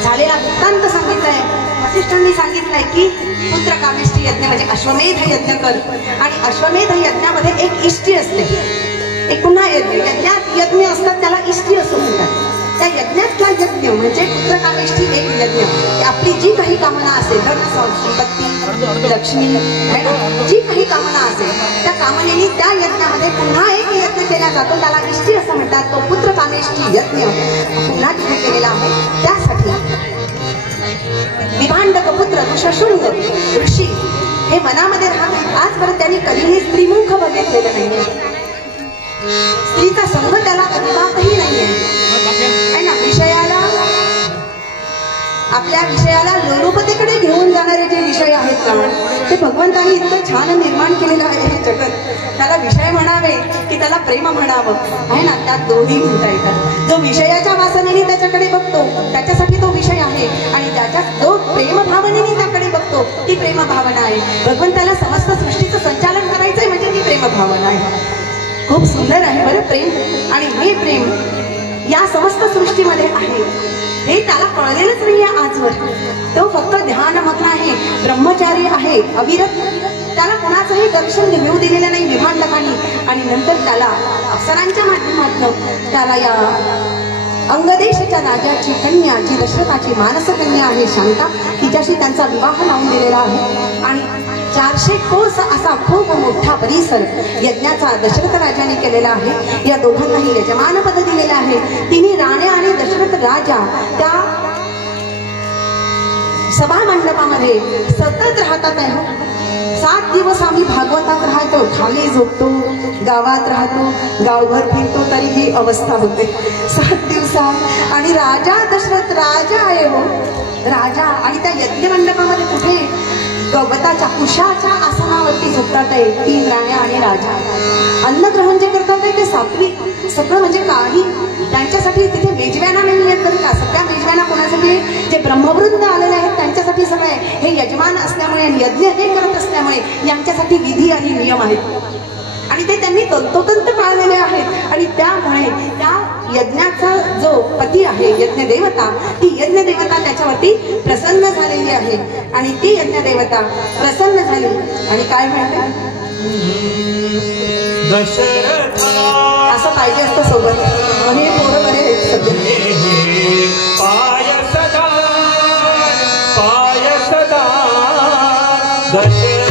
झालेला वृत्तांत सांगितलाय. वसिष्ठांनी सांगितलंय की पुत्र कामेष्टी यज्ञ म्हणजे अश्वमेध यज्ञ कर. आणि अश्वमेध यज्ञामध्ये एक इष्टी असते, एक पुन्हा यज्ञ. यज्ञात यज्ञ असतात त्याला इष्टी असं म्हणतात. त्या यज्ञातला यज्ञ म्हणजे पुत्र कामेष्टी एक यज्ञ. आपली जी काही कामना असेल, धन संपत्ती लक्ष्मी जी काही कामना असेल त्या कामनेने त्या यज्ञामध्ये पुन्हा एक यज्ञ केला जातो, त्याला इष्टी असं म्हणतात. तो पुत्र कामेष्टी यज्ञ पुन्हा तिथे केलेला आहे. त्यासाठी विभांडक पुत्र ऋषशृंग ऋषी हे मनामध्ये राहतात. आजपर्यंत त्यांनी कधीही स्त्रीमुख बघितलेलं नाहीये, स्त्रीचा संग त्याला अजिबातही नाहीये है ना. विषयाला आपल्या विषयाला लोलुपतेकडे घेऊन जाणारे जे विषय आहेत ना ते भगवंतांनी इतकं छान निर्माण केलेलं आहे हे जगत. त्याला विषय म्हणावे की त्याला प्रेम म्हणावं आहे ना, त्यात दोन्ही म्हणता येतात. जो विषयाच्या वासनेने त्याच्याकडे बघतो त्याच्यासाठी तो विषय आहे आणि त्याच्यात जो प्रेम भावनेने त्याकडे बघतो ती प्रेम भावना आहे. भगवंताला समस्त सृष्टीचं संचालन करायचंय म्हणजे ती प्रेम भावना आहे. खूप सुंदर आहे बरं प्रेम. आणि हे प्रेम या समस्त सृष्टीमध्ये आहे हे त्याला कळलेलंच नाहीये आजवर. तो फक्त ध्यानमग्न आहे, ब्रह्मचारी आहे, अविरत. त्याला कोणाचंही दर्शन घेऊ दिलेलं नाही विभांडकांनी. आणि नंतर त्याला अप्सरांच्या माध्यमातून त्याला या अंगदेशच्या राजाची कन्या जी दशरथाची मानस कन्या आहे शांता, तिच्याशी त्यांचा विवाह लावून दिलेला आहे. आणि 400 कोस असा खूप मोठा परिसर यज्ञाचा दशरथ राजाने केलेला आहे. या दोघांनाही यजमान पद दिलेलं आहे. तिन्ही राण्या आणि दशरथ राजा त्या सभा मंडपामध्ये सतत राहतात आहे. 7 दिवस आम्ही भागवतात राहतो, खाली झोपतो, गावात राहतो, गावभर फिरतो तरी ही अवस्था होते 7 दिवसात. आणि राजा दशरथ राजा आहे हो राजा. आणि त्या यज्ञ मंडपामध्ये कुठे गवताच्या कुशाच्या आसनावरती झोपतात आहे 3 राण्या आणि राजा. अन्नग्रहण जे करतात ते सात्विक सगळं म्हणजे काही त्यांच्यासाठी तिथे मेजव्याना नाही आहेत बरं का. सगळ्या मेजव्याना कोणासाठी जे ब्रह्मवृंद आलेले आहेत त्यांच्यासाठी सगळं आहे. हे यजमान असल्यामुळे यज्ञ हे करत असल्यामुळे यांच्यासाठी विधी आणि नियम आहेत आणि ते त्यांनी तंतोतंत पाळलेले आहेत. आणि त्यामुळे त्या यज्ञाचा जो पती आहे यज्ञ देवता, ती यज्ञ देवता त्याच्यावरती प्रसन्न झालेली आहे. आणि ती यज्ञ देवता प्रसन्न झाली आणि काय म्हणते असं पाहिजे असतं सोबत. हे पोरं बरे आहेत सध्या. पाय सदा दशरथा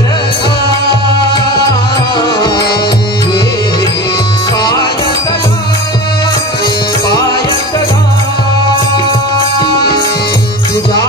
तुझा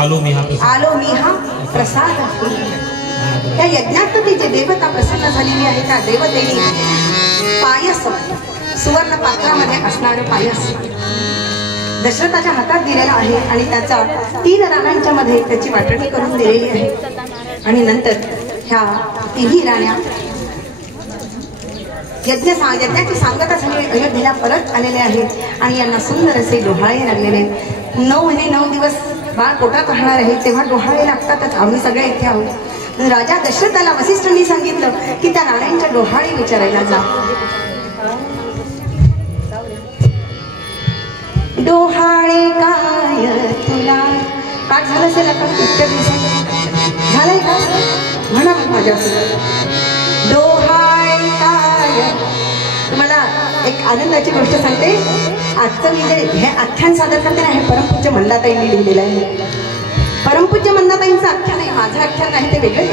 आलो मी हा प्रसाद. त्या यज्ञात ती जे देवता प्रसन्न झालेली आहे त्या देवतेने पायस, सुवर्ण पात्रामध्ये असणारं पायस दशरथाच्या हातात दिलेला आहे आणि त्याचा 3 राण्यांच्या मध्ये त्याची वाटणी करून दिलेली आहे. आणि नंतर ह्या 3 राण्या यज्ञाची सांगता झाली अयोध्येला परत आलेले आहेत आणि यांना सुंदर असे डोहाळे लागलेले. 9 महिने 9 दिवस बाळ पोटात राहणार आहे तेव्हा डोहाळे लागतातच. आम्ही सगळे इथे आहोत. राजा दशरथाला वसिष्ठांनी सांगितलं की त्या राण्यांच्या डोहाळे विचारायला जा. डोहाळे काय तुला काय झालं असेल आपण इतक्या दिवसात झालंय का म्हणा माझ्यासोबत. डोहाळे काय. तुम्हाला एक आनंदाची गोष्ट सांगते. आजचं मी जे हे आख्यान सादर करते ना हे परमपूज्य मंदाताईंनी लिहिलेलं आहे. परमपूज्य मंदाताईंचं आख्यान आहे, माझं आख्यान नाही ते वेगळे.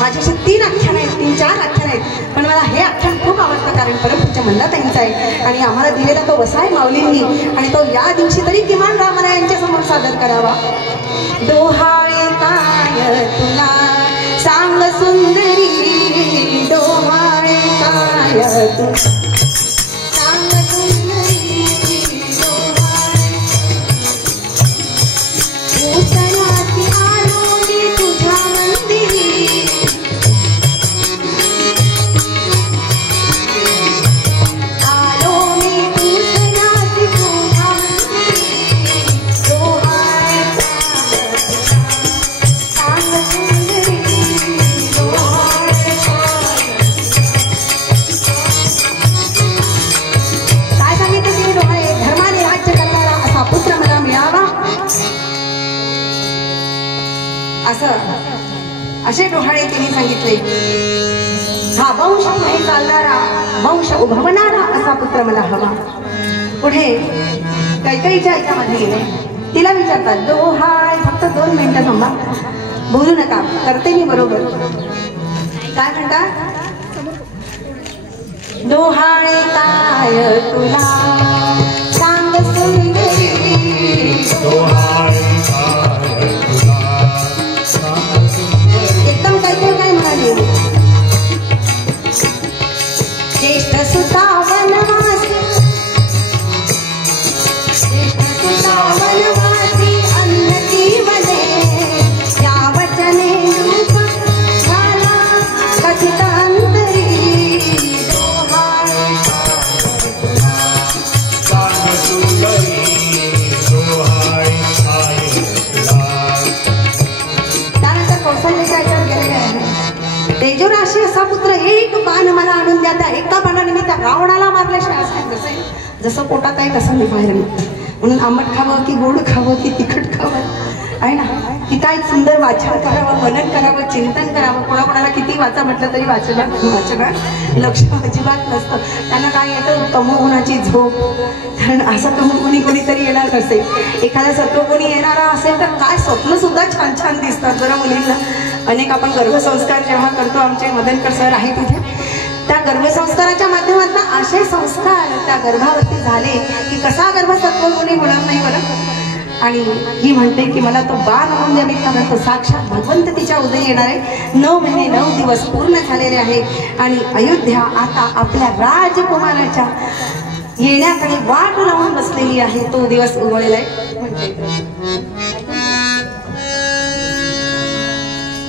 माझ्याशी 3 आख्यान आहेत, 3-4 आख्यान आहेत, पण मला हे आख्यान खूप आवडतं कारण परमपूज्य मंदाताईंचं आहे आणि आम्हाला दिलेला तो वसाय माऊलींनी आणि तो या दिवशी तरी किमान रामरायांच्या समोर सादर करावा. डोहाळे काय तुला सांग सुंदरी, डोहाळे काय तुला सांग सुंदरी, डोहाळे उतराती आलो मी तुझ्या मंदिरी, आलो मी उतराती तुझ्या मंदिरी, डोहाळे सांग सुंदरी, डोहाळे काय सांगितलं तिने डोहाळे. धर्माने राज्य करणारा असा पुत्र मला मिळावा असे डोहाळे तिने सांगितले. हा वंश पुढे चालणारा, वंश उभवणारा असा पुत्र मला हवा. पुढे कैकेयीच्या याच्यामध्ये गेले. तिला विचारतात डोहाळे फक्त 2 मिनिटं थांबा, बोलू नका, करते मी बरोबर. काय म्हणतात. डोहाळे काय तुला सांग सुंदरी, एकदम काय म्हणाले. ज्येष्ठ सुता वनवासी, ज्येष्ठ सुता वनवासी अन्नती वने, या वचने रूप झाला कथित अंतरी, डोहाळे तेजोराशी असा पुत्र एक बाण मला आणून द्या. त्या एका बाणानिमित्त रावणाला मारल्याशिवाय असं जसं पोटात आहे तसं मी बाहेर निघतो. म्हणून आंबट खावं की गोड खावं की तिखट खावं आहे ना. किती एक सुंदर वाचन करावं, मनन करावं, चिंतन करावं. कोणाकोणाला किती वाचा म्हटलं तरी वाचनात लक्ष अजिबात नसतं. त्यांना काय येतं तमोगुणाची झोप. कारण असं तमोगुणी कोणीतरी येणार नसेल. एखादा सत्वगुणी येणारा असेल तर काय स्वप्न सुद्धा छान छान दिसतात बरं मुलींना. अनेक आपण गर्भसंस्कार जेव्हा करतो, आमचे मदनकर सर आहेत तिथे, त्या गर्भसंस्काराच्या माध्यमातून असे संस्कार त्या गर्भावरती झाले की कसा गर्भ सत्वगुणी होणार नाही बरं. आणि ही म्हणते की मला तो बाण म्हणून द्यावी कारण तो साक्षात भगवंत तिच्या उदयी येणार आहे. 9 महिने 9 दिवस पूर्ण झालेले आहे आणि अयोध्या आता आपल्या राजकुमाराच्या येण्याकडे वाट लावून बसलेली आहे. तो दिवस उगवलेला आहे.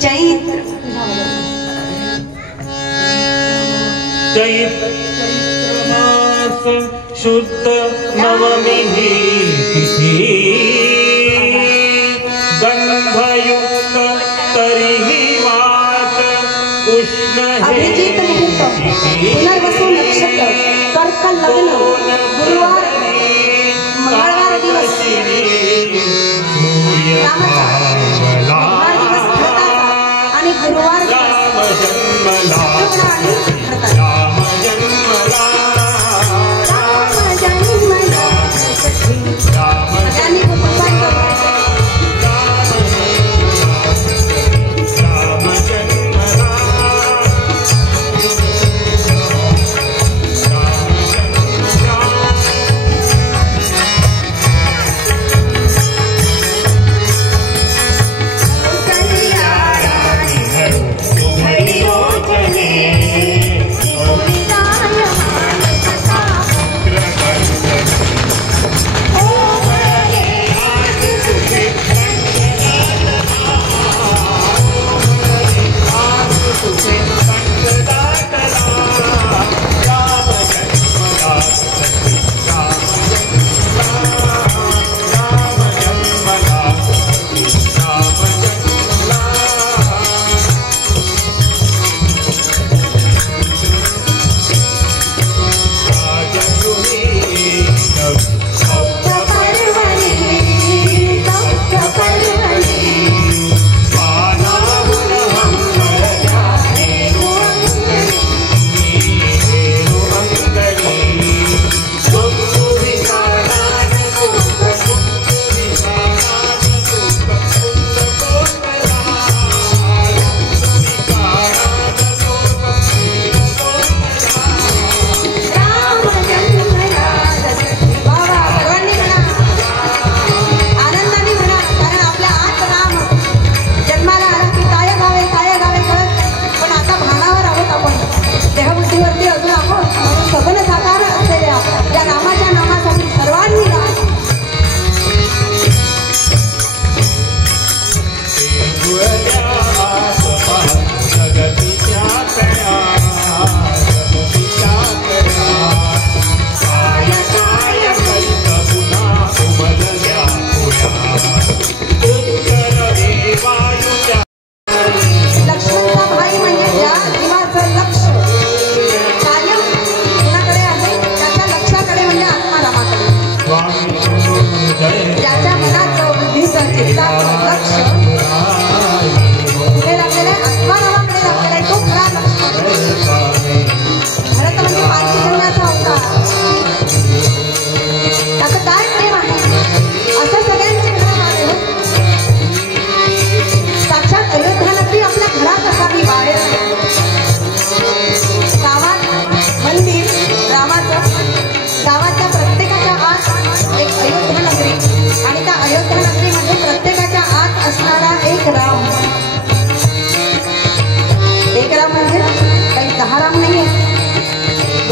चैत्र मास शुद्ध नवमी तिथी, गंधयुक्त तरीही वात उष्ण अभिजित मुहूर्त, पुनर्वसू नक्षत्र, कर्क लग्न, गुरुवार मंगळवार दिवस, आणि गुरुवार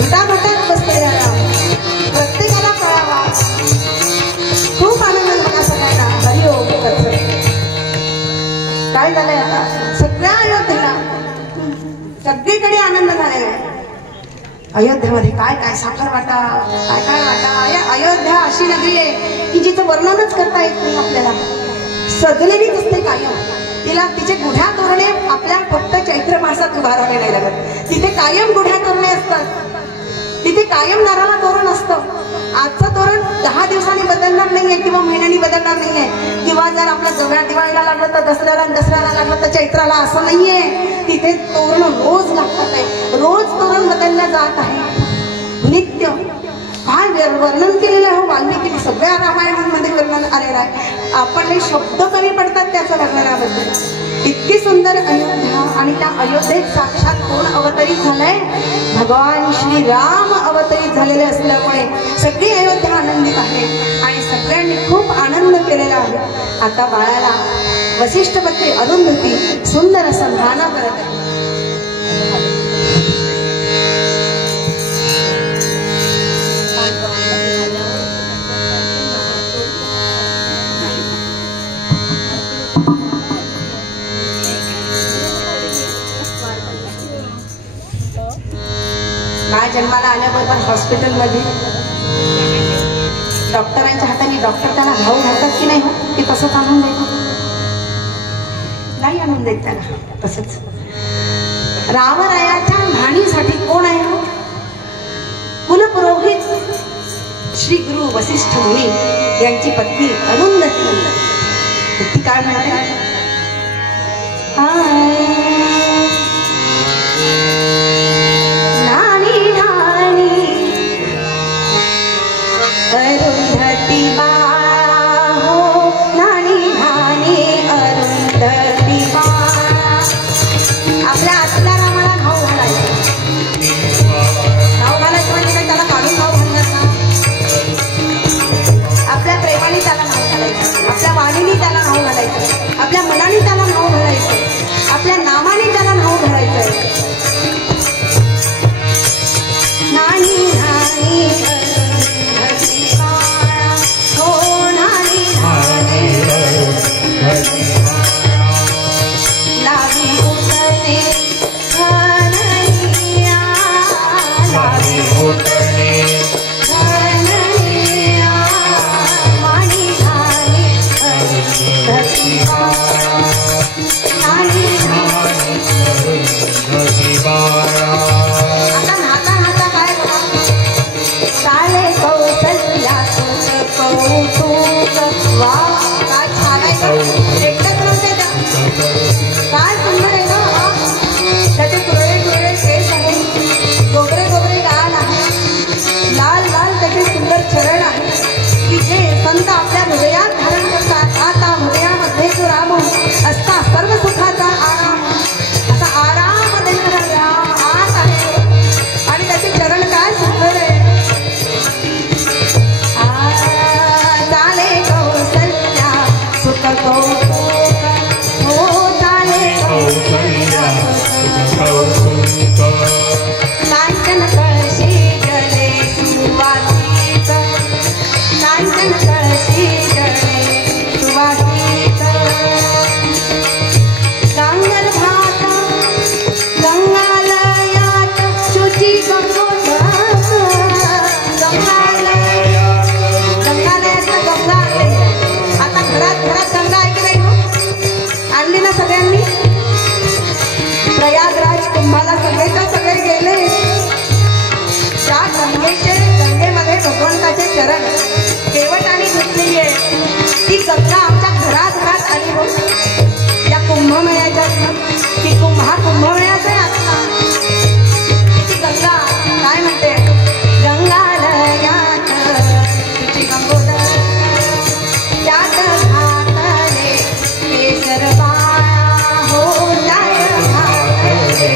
घटाघटात बसलेला राम प्रत्येकाला कळावा. खूप आनंद झाला सगळ्यांना. हरिओम करत काय झालंय आता सगळ्या अयोध्येला सगळीकडे आनंद झालेला आहे. अयोध्येमध्ये काय काय साखर वाटा काय काय वाटा. अयोध्या अशी नगरी आहे की जिचं वर्णनच करता येत नाही आपल्याला. सजलेलीच असते कायम. तिला तिचे गुढ्या तोरणे आपल्या फक्त चैत्र मासात उभारावे नाही लागत. तिथे कायम गुढ्या तोरणे असतात. तिथे कायम नारळा तोरण असतं. आजचं तोरण 10 दिवसांनी बदलणार नाहीये किंवा महिन्यांनी बदलणार नाहीये किंवा जर आपल्या दिवाळीला लागलं तर दसऱ्याला लागलं तर चैत्राला असं नाहीये. तिथे तोरण रोज लागतात आहे. रोज तोरण बदललं जात आहे. नित्य काय वर्णन केलेलं आहे वाल्मिकीने. सगळ्या रामायणांमध्ये वर्णन आलेलं आहे. आपण शब्द कमी पडतात त्याचं वर्णनाबद्दल. इतकी सुंदर अयोध्या आणि त्या अयोध्येत साक्षात कोण अवतरित झालंय. भगवान श्री राम अवतरित झालेले असल्यामुळे सगळी अयोध्या आनंदित आहे आणि सगळ्यांनी खूप आनंद केलेला आहे. आता बाळाला वसिष्ठ पत्नी अरुंधती सुंदर असं ध्यान करत आहे. बाळ जन्माला आल्याबरोबर हॉस्पिटलमध्ये डॉक्टरांच्या हाताने डॉक्टर त्याला घाऊ घालतात की नाही की तसंच आणून देतात. नाही आणून देत त्याला तसंच. रामरायाच्या न्हाणीसाठी कोण आहे कुलपुरोहित श्री गुरु वसिष्ठ मुनी यांची पत्नी अरुंधती. ती काय म्हणते अरुंधती बाळा हो नानी नानी अरुंधती बाळा. आपल्या आतल्या रामाला घाऊ घालायचं. घाऊ घालायचं म्हणजे काय त्याला काढून घाऊ घालणार ना. आपल्या प्रेमाने त्याला घाऊ घालायचं. आपल्या वाणीने त्याला घाऊ घालायचं. आपल्या मनाने त्याला घाऊ घालायचं. आपल्या नामाने त्याला घाऊ घालायचं. नानी नानी प्रयागराज कुंभाला सगळे गेले. त्या गंगेमध्ये भगवंताचे चरण केवटाने घेतलेली आहे. ती गंगा आमच्या घरात आली हो या कुंभमेळ्याच्या. ती कुंभमेळ्याचा आहे आता. ती गंगा काय म्हणते गंगालयात तुझी गंगोदर त्यात घातले केसर बाळा हो त्यात घातले.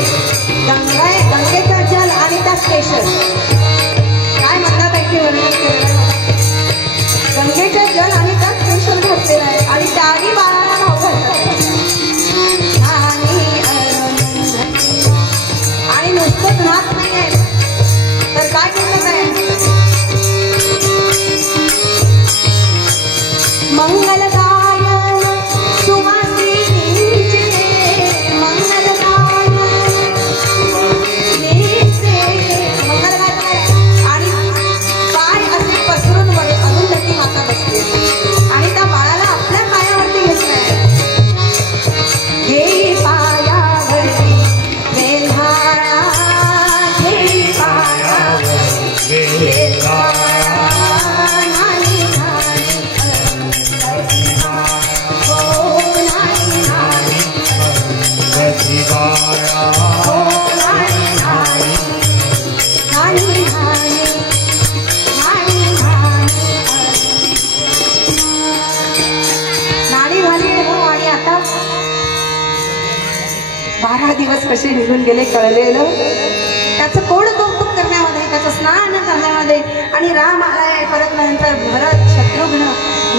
गंगेचं जल आणि त्यात केशर काय म्हणतात ऐकी वर्णन. गंगेचे जल आणि त्यात केशर घातलेलं आहे आणि त्याही बाळाला नाव घालतात. आणि नुसतंच नाच नाहीये तर काय म्हणत आहे मंगल गायन सुवासिनीचे मंगल गायन सुवासिनीचे मंगल गायन आणि पाय असे पसरून अरुंधती माता बसते आणि त्या बाळाला आपल्या पायावरती घेतलंय घेई पायावरती वेल्हाळा घेई पायावरती वेल्हाळा नाही नाही हो नाही नाही हो नाही नाही नाही नाणी झाली हो. आणि आता 12 दिवस कसे निघून गेले कळलेलं त्याचं कोण कौतुक करण्यामध्ये त्याचं स्नान करण्यामध्ये आणि राम आलाय परत नंतर भरत शत्रुघ्न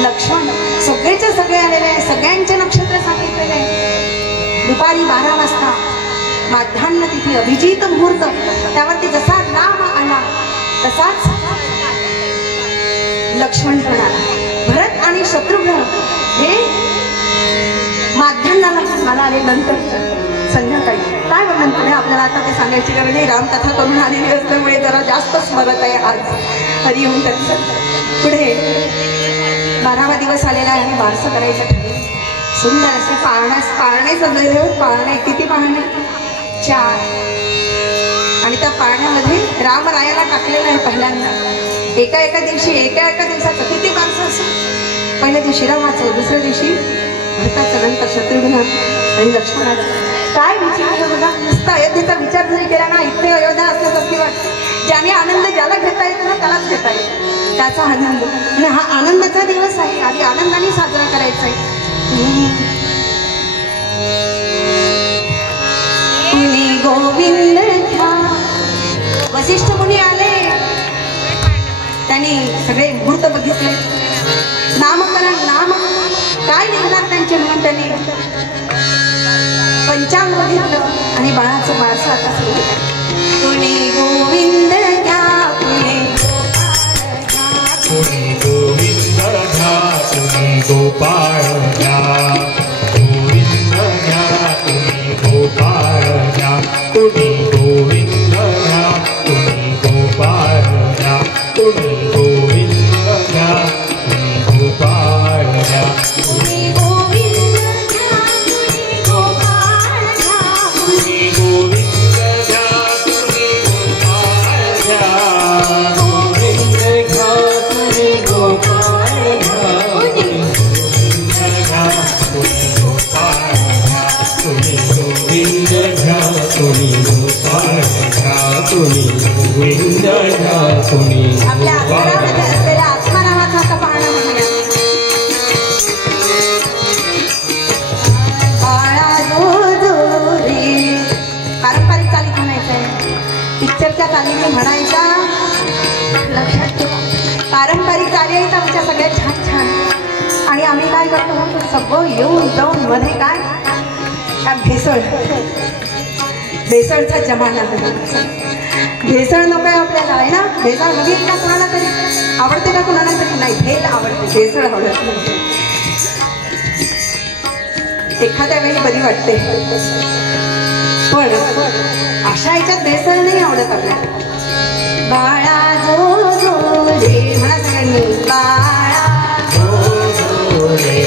लक्ष्मण सगळेचे सगळे आलेले आहे सगळ्यांचे नक्षत्र सांगितलेले आहे दुपारी 12 वाजता माध्यान्ह तिथी अभिजित मुहूर्त त्यावरती जसा राम आला तसाच लक्ष्मण पण आला भरत आणि शत्रुघ्न हे माध्यान्हाला मला आले नंतर संध्याकाळी काय वर्णन पुढे आपल्याला आता ते सांगायची गरज नाही रामकथा करून आलेली असल्यामुळे जरा जास्त स्मरत आहे आज हरिओम त्यांचं पुढे 12वा दिवस आलेला आहे बारसं करायचं ठरलं सुंदर असे पाळणे सजलेले पाळणे किती पाळणे 4 आणि त्या पाळण्यामध्ये रामरायाला टाकलेलं आहे पहिल्यांदा एका दिवसाचं किती बारसं असं पहिल्या दिवशी रामाचं दुसऱ्या दिवशी भरताचं नंतर शत्रुघ्न आणि लक्ष्मणाचं काय विचार बघा नुसता अयोध्येचा विचार जरी केला ना इथे अयोध्या असल्यासारखी वाटते ज्याने आनंद ज्याला घेता येतो ना त्यालाच घेता येतो त्याचा आनंद आणि हा आनंदाचा दिवस आहे आधी आनंदाने साजरा करायचा आहे मुनी गोविंद घ्या वसिष्ठ मुनी आले त्यांनी सगळे मुहूर्त बघितले नामकरण नाम काय लिहिणार त्यांचे म्हणून त्यांनी पंचांग बघितलं आणि बाळाचं बाळसं आता सुरू कुणी गोविंद घ्या कुणी गोविंद घ्या कुणी गोपाळ घ्या गोविंद घ्या कुणी गोपाळ घ्या कुणी गोविंद घ्या कुणी गोपाळ घ्या कुणी गोविंद घ्या कुणी गोपाळ घ्या कुणी गोविंद घ्या कुणी गोपाळ घ्या कुणी गोविंद घ्या कुणी गोपाळ घ्या गोविंद घ्या कुणी गोपाळ घ्या गोविंद घ्या कुणी गोपाळ घ्या कुणी गोविंद घ्या कुणी आपल्या अक्षरामध्ये असलेल्या आत्मा नावाचा आता पाळणा म्हणूया बाळा जो जो रे पारंपरिक चालीत म्हणायचं आहे पिक्चरच्या चालीने म्हणायचा लक्षात ठेवा पारंपरिक चाली आहेत आमच्या सगळ्यात छान छान आणि आम्ही काय करतो सगळं येऊन जाऊन मध्ये काय भेसळचा जमाना भेसळ नको आहे आपल्याला आहे ना भेसळ हवी का कुणाला तरी आवडते का कुणाला तरी नाही भेल आवडते भेसळ आवडत नाही एखाद्या वेळी बरी वाटते पण अशा ह्याच्यात भेसळ नाही आवडत आपल्याला बाळा जो जो रे म्हणा सगळ्यांनी बाळा जो जो रे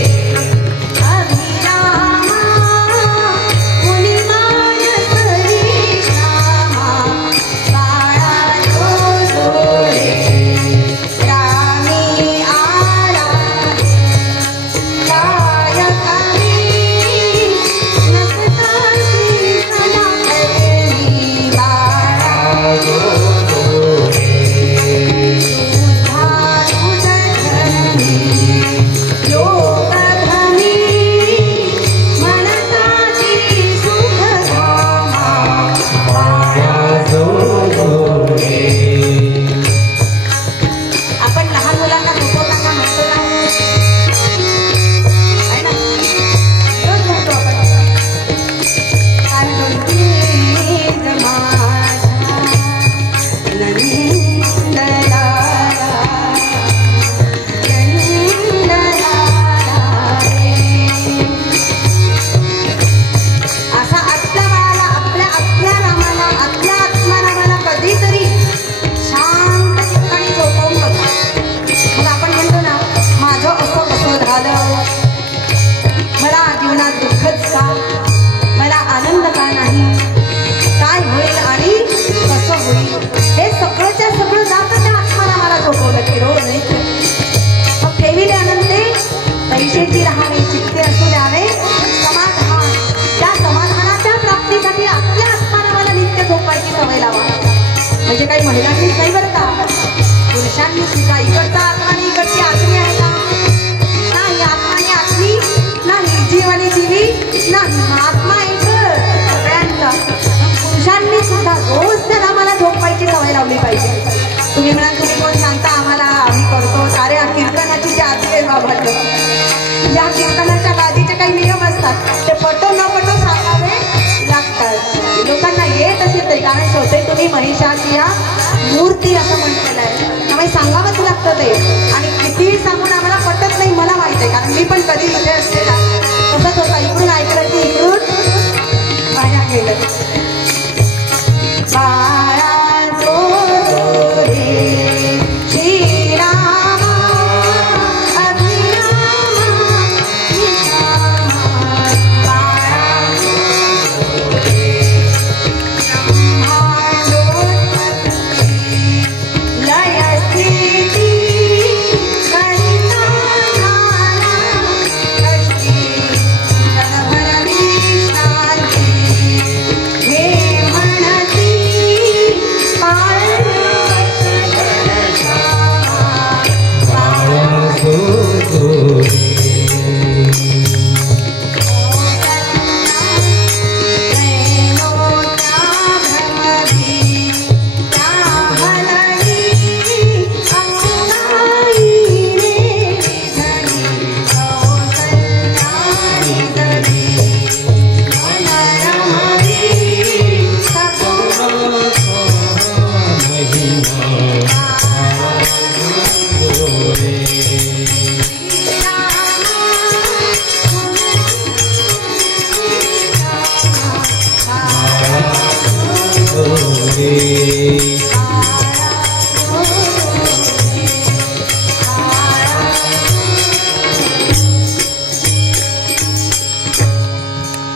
म्हणजे काही महिलांनीच नाही बरं का, पुरुषांनी सुद्धा. इकडचा आत्मा आणि इकडची आत्मी आहे का? नाही. आत्मा आणि आत्मी नाही, जीव आणि जीवी नाही. आत्मा एक सगळ्यांचा. पुरुषांनी सुद्धा रोज त्या रामाला झोपायची सवय लावली पाहिजे. तुम्ही म्हणाल तुम्ही कोण सांगता आम्हाला, आम्ही करतो. अरे कीर्तनाची गादी आहे बाबा. या कीर्तनाच्या गादीचे काही नियम असतात, ते पटो न पटो सांगावे लागतात. लोकांना येत असेल तरी, कारण शेवटी तुम्ही महिषाची या मूर्ती असं म्हटलेलं आहे, त्यामुळे सांगावंच लागतं ते. आणि कितीही सांगून आम्हाला पटत नाही, मला माहित आहे, कारण मी पण कधी इथे असते ना तसंच होतं. इकडून ऐकलं की इकडून बाहेर गेलं.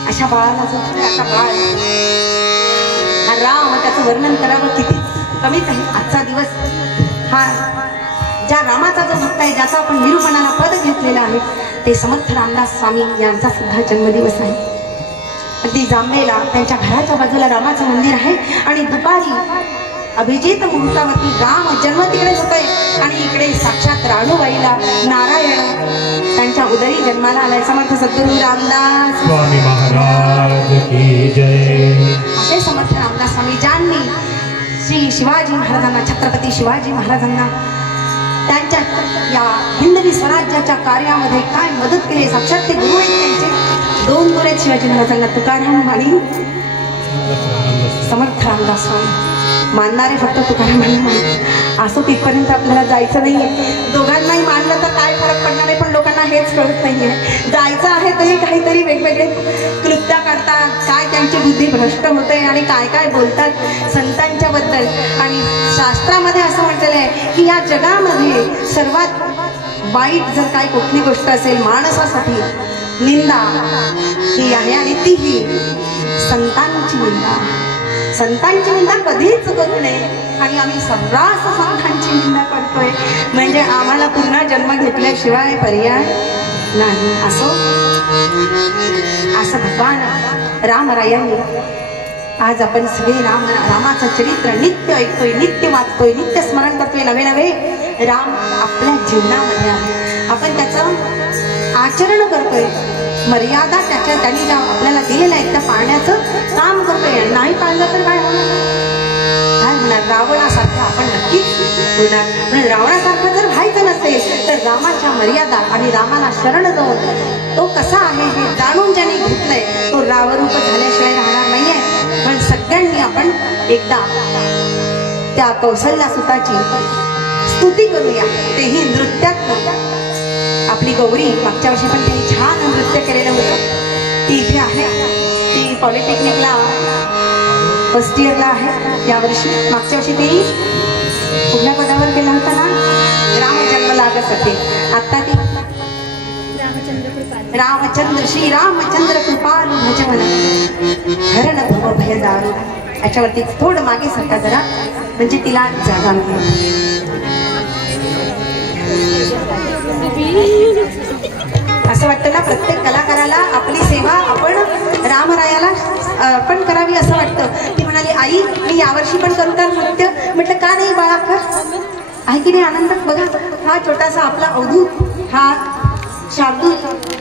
अशा बाळाला जो आता बाळ हा राम, त्याचं वर्णन करावं किती कमीच आहे. आजचा दिवस हा ज्या रामाचा जो भक्त आहे, ज्याचा आपण निरूपणाला पद घेतलेला आहे, ते समर्थ रामदास स्वामी यांचा सुद्धा जन्मदिवस आहे. अगदी जांभेला त्यांच्या घराच्या बाजूला रामाचं मंदिर आहे आणि दुपारी अभिजित मुहूर्तावरती राम जन्म तिकडे होतोय आणि इकडे साक्षात राणूबाईला नारायण त्यांच्या उदरी जन्माला आलाय. समर्थ सद्गुरू रामदास स्वामी महाराज की जय. असे समर्थ रामदास स्वामी ज्यांनी श्री शिवाजी महाराजांना, छत्रपती शिवाजी महाराजांना त्यांच्या या हिंदवी स्वराज्याच्या कार्यामध्ये काय मदत केली. साक्षात ते गुरु आहेत, त्यांचे दोन गुरु आहेत शिवाजी महाराजांना, तुकाराम आणि समर्थ रामदास स्वामी. मानणारे फक्त तुकाराम आणि असं तिथपर्यंत आपल्याला जायचं नाहीये. दोघांनाही मानलं तर काय फरक पडणार आहे, पण लोकांना हेच कळत नाहीये. जायचं आहे तरी काहीतरी वेगवेगळे कृत्या करतात, काय त्यांची बुद्धी भ्रष्ट होते आणि काय काय बोलतात संतांच्या बद्दल. आणि शास्त्रामध्ये असं म्हटलेलं आहे की या जगामध्ये सर्वात वाईट जर काही कुठली गोष्ट असेल माणसासाठी, निंदा ही आहे आणि तीही संतांची निंदा. संतांची निंदा कधीच करू नये आणि आम्ही सर्रास संतांची निंदा करतोय, म्हणजे आम्हाला पुन्हा जन्म घेतल्याशिवाय पर्याय नाही. असं भगवान रामरायांनी आज आपण सगळे रामाचं चरित्र नित्य ऐकतोय, नित्य वाचतोय, नित्य स्मरण करतोय. नवे नवे राम आपल्या जीवनामध्ये आहे, आपण त्याचं आचरण करतोय. मर्यादा त्यांनी ज्या आपल्याला दिलेल्या आहेत त्या पाळण्याचं काम करतोय. नाही पाळलं तर काय होणार? काय होणार? रावणासारखं आपण नक्कीच होणार. पण रावणासारखं जर व्हायचं नसेल तर रामाच्या मर्यादा आणि रामाला शरण जाऊन तो कसा आहे हे जाणून ज्यांनी घेतलंय तो रावरूप झाल्याशिवाय राहणार नाहीये. पण सगळ्यांनी आपण एकदा त्या कौशल्या सुताची स्तुती करूया, तेही नृत्यात. आपली गौरी मागच्या वर्षी पण त्यांनी छान नृत्य केलेलं होतं. ती इथे आहे, ती पॉलिटेक्निकला फर्स्ट इयरला आहे यावर्षी. मागच्या वर्षी ती कुठल्या पदावर केला होता ना, रामजन्म लागत होते. आता ती रामचंद्र श्री रामचंद्र कृपालू भजमन हरण भव भयदारू. याच्यावरती थोडं मागे सरका जरा, म्हणजे तिला जागा मिळेल. असं वाटतं ना प्रत्येक कलाकाराला आपली सेवा आपण रामरायाला पण करावी असं वाटतं. ती म्हणाली आई मी यावर्षी पण करू का नृत्य? म्हटलं का नाही बाळा कर. आहे की नाही आनंद? बघा हा छोटासा आपला अवधूत, हा शार्दूल,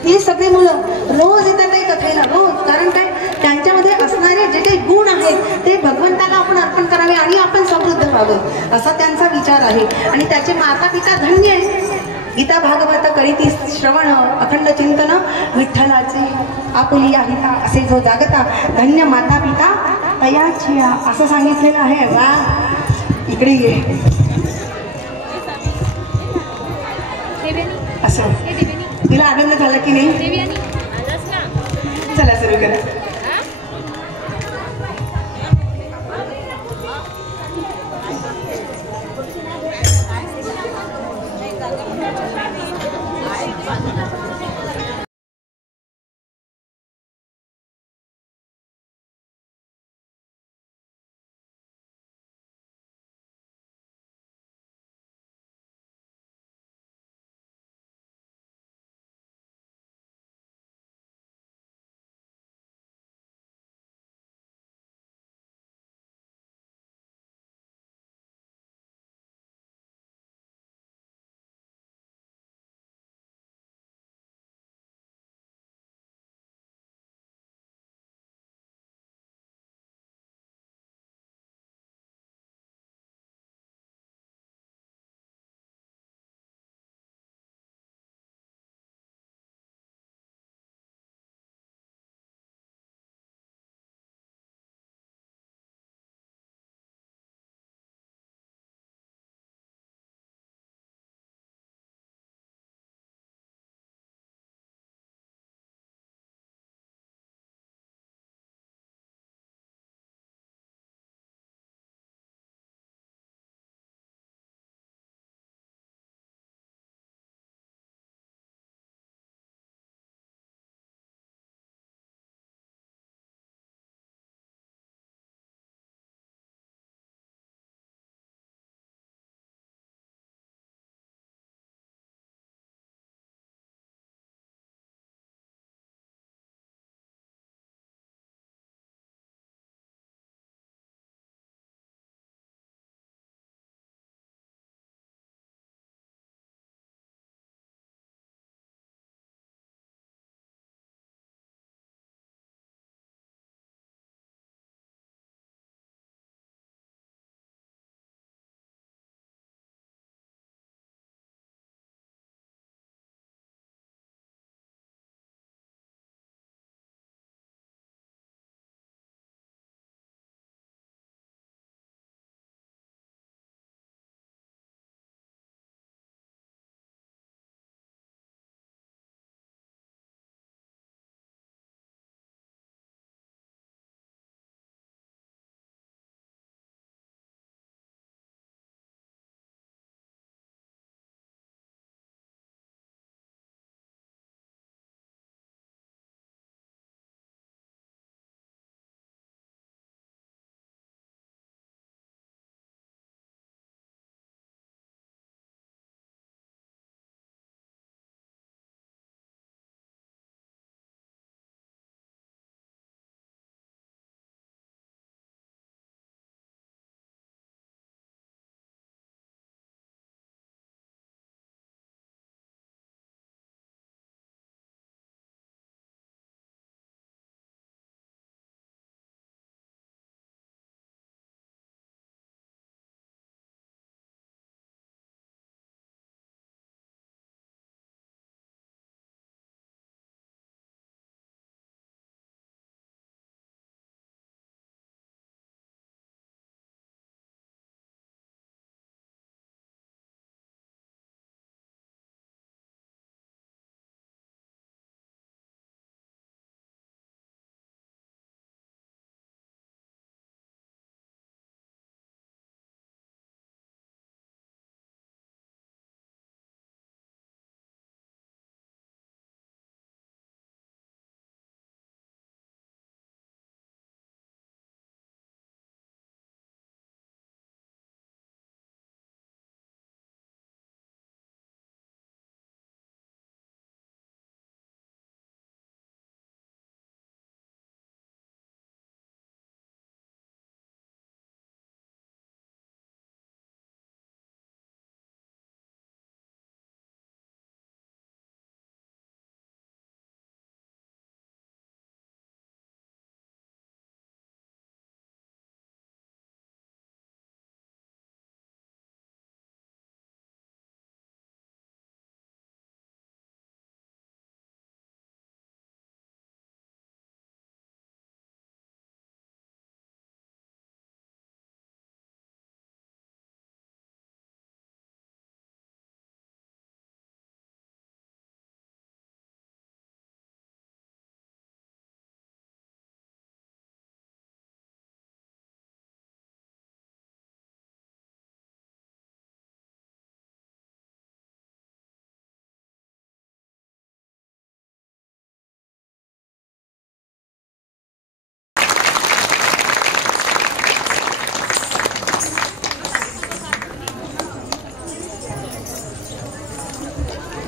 हे सगळे मुलं रोज येतात नाही कथेला रोज. कारण काय त्यांच्यामध्ये असणारे जे काही गुण आहेत ते भगवंताला आपण अर्पण करावे आणि आपण समृद्ध व्हावं असा त्यांचा विचार आहे. आणि त्याचे माता पिता धन्य आहे. गीता भागवत करीती श्रवण अखंड चिंतन विठ्ठलाचे आपुलिया हिता असे जो जागता धन्य माता पिता तयाचिया असं सांगितलेलं आहे. वा इकडे ये असं तुला आनंद झाला की नाही? चला सुरू करा.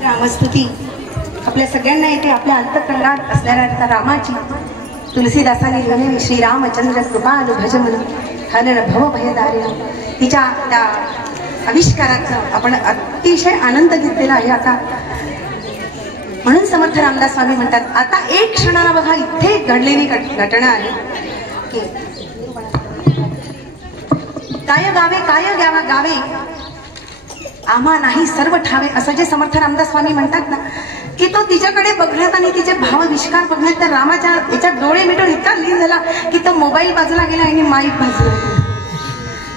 रामस्तुती आपल्या सगळ्यांना येते. आपल्या अंतःकरणात असणाऱ्या त्या रामाची तुलसीदासाने लिहिलेली श्रीरामचंद्र कृपालु भज मन हरण भव भयदारिण तिच्या त्या आविष्काराचा आपण अतिशय आनंद घेतलेला आहे. आता म्हणून समर्थ रामदास स्वामी म्हणतात आता एक क्षणाला बघा इथे घडलेली घटना आहे की काय गावे आम्हा नाही सर्व ठावे असं जे समर्थ रामदास स्वामी म्हणतात ना की तो तिच्याकडे बघण्यात आणि तिचे भावविष्कार बघण्यात त्या रामाच्या याच्यात डोळे मिटून इतका लीन झाला की तो मोबाईल बाजूला गेला आणि माईक बाजूला गेला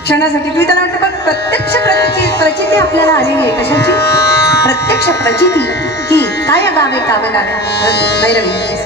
क्षणासाठी. तुम्ही त्याला वाटतं पण प्रत्यक्ष प्रचिती आपल्याला आलेली आहे. कशाची प्रत्यक्ष प्रचिती की काय गावे भैरवी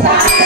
I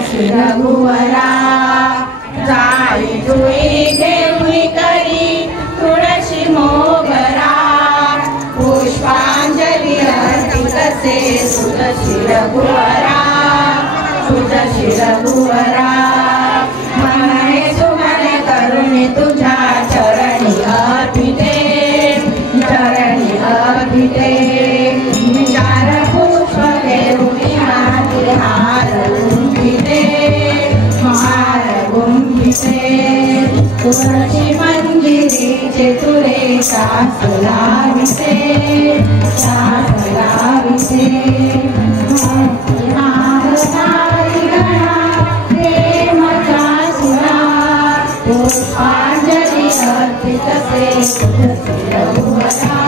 तुळशी रघुवरा जाई जुई घेऊन करी तुळशी मोगरा पुष्पांजली अर्पित से तुळशी रघुवरा तुळशी रघुवरा मने सुमन करुणी तुझ्या चरणी अर्पिते चार पुष्प घेऊन हार गुंफिते तुळशी मंदिरीचे तुरे शास लाविते पुष्पांजली अर्पित से रघुवरा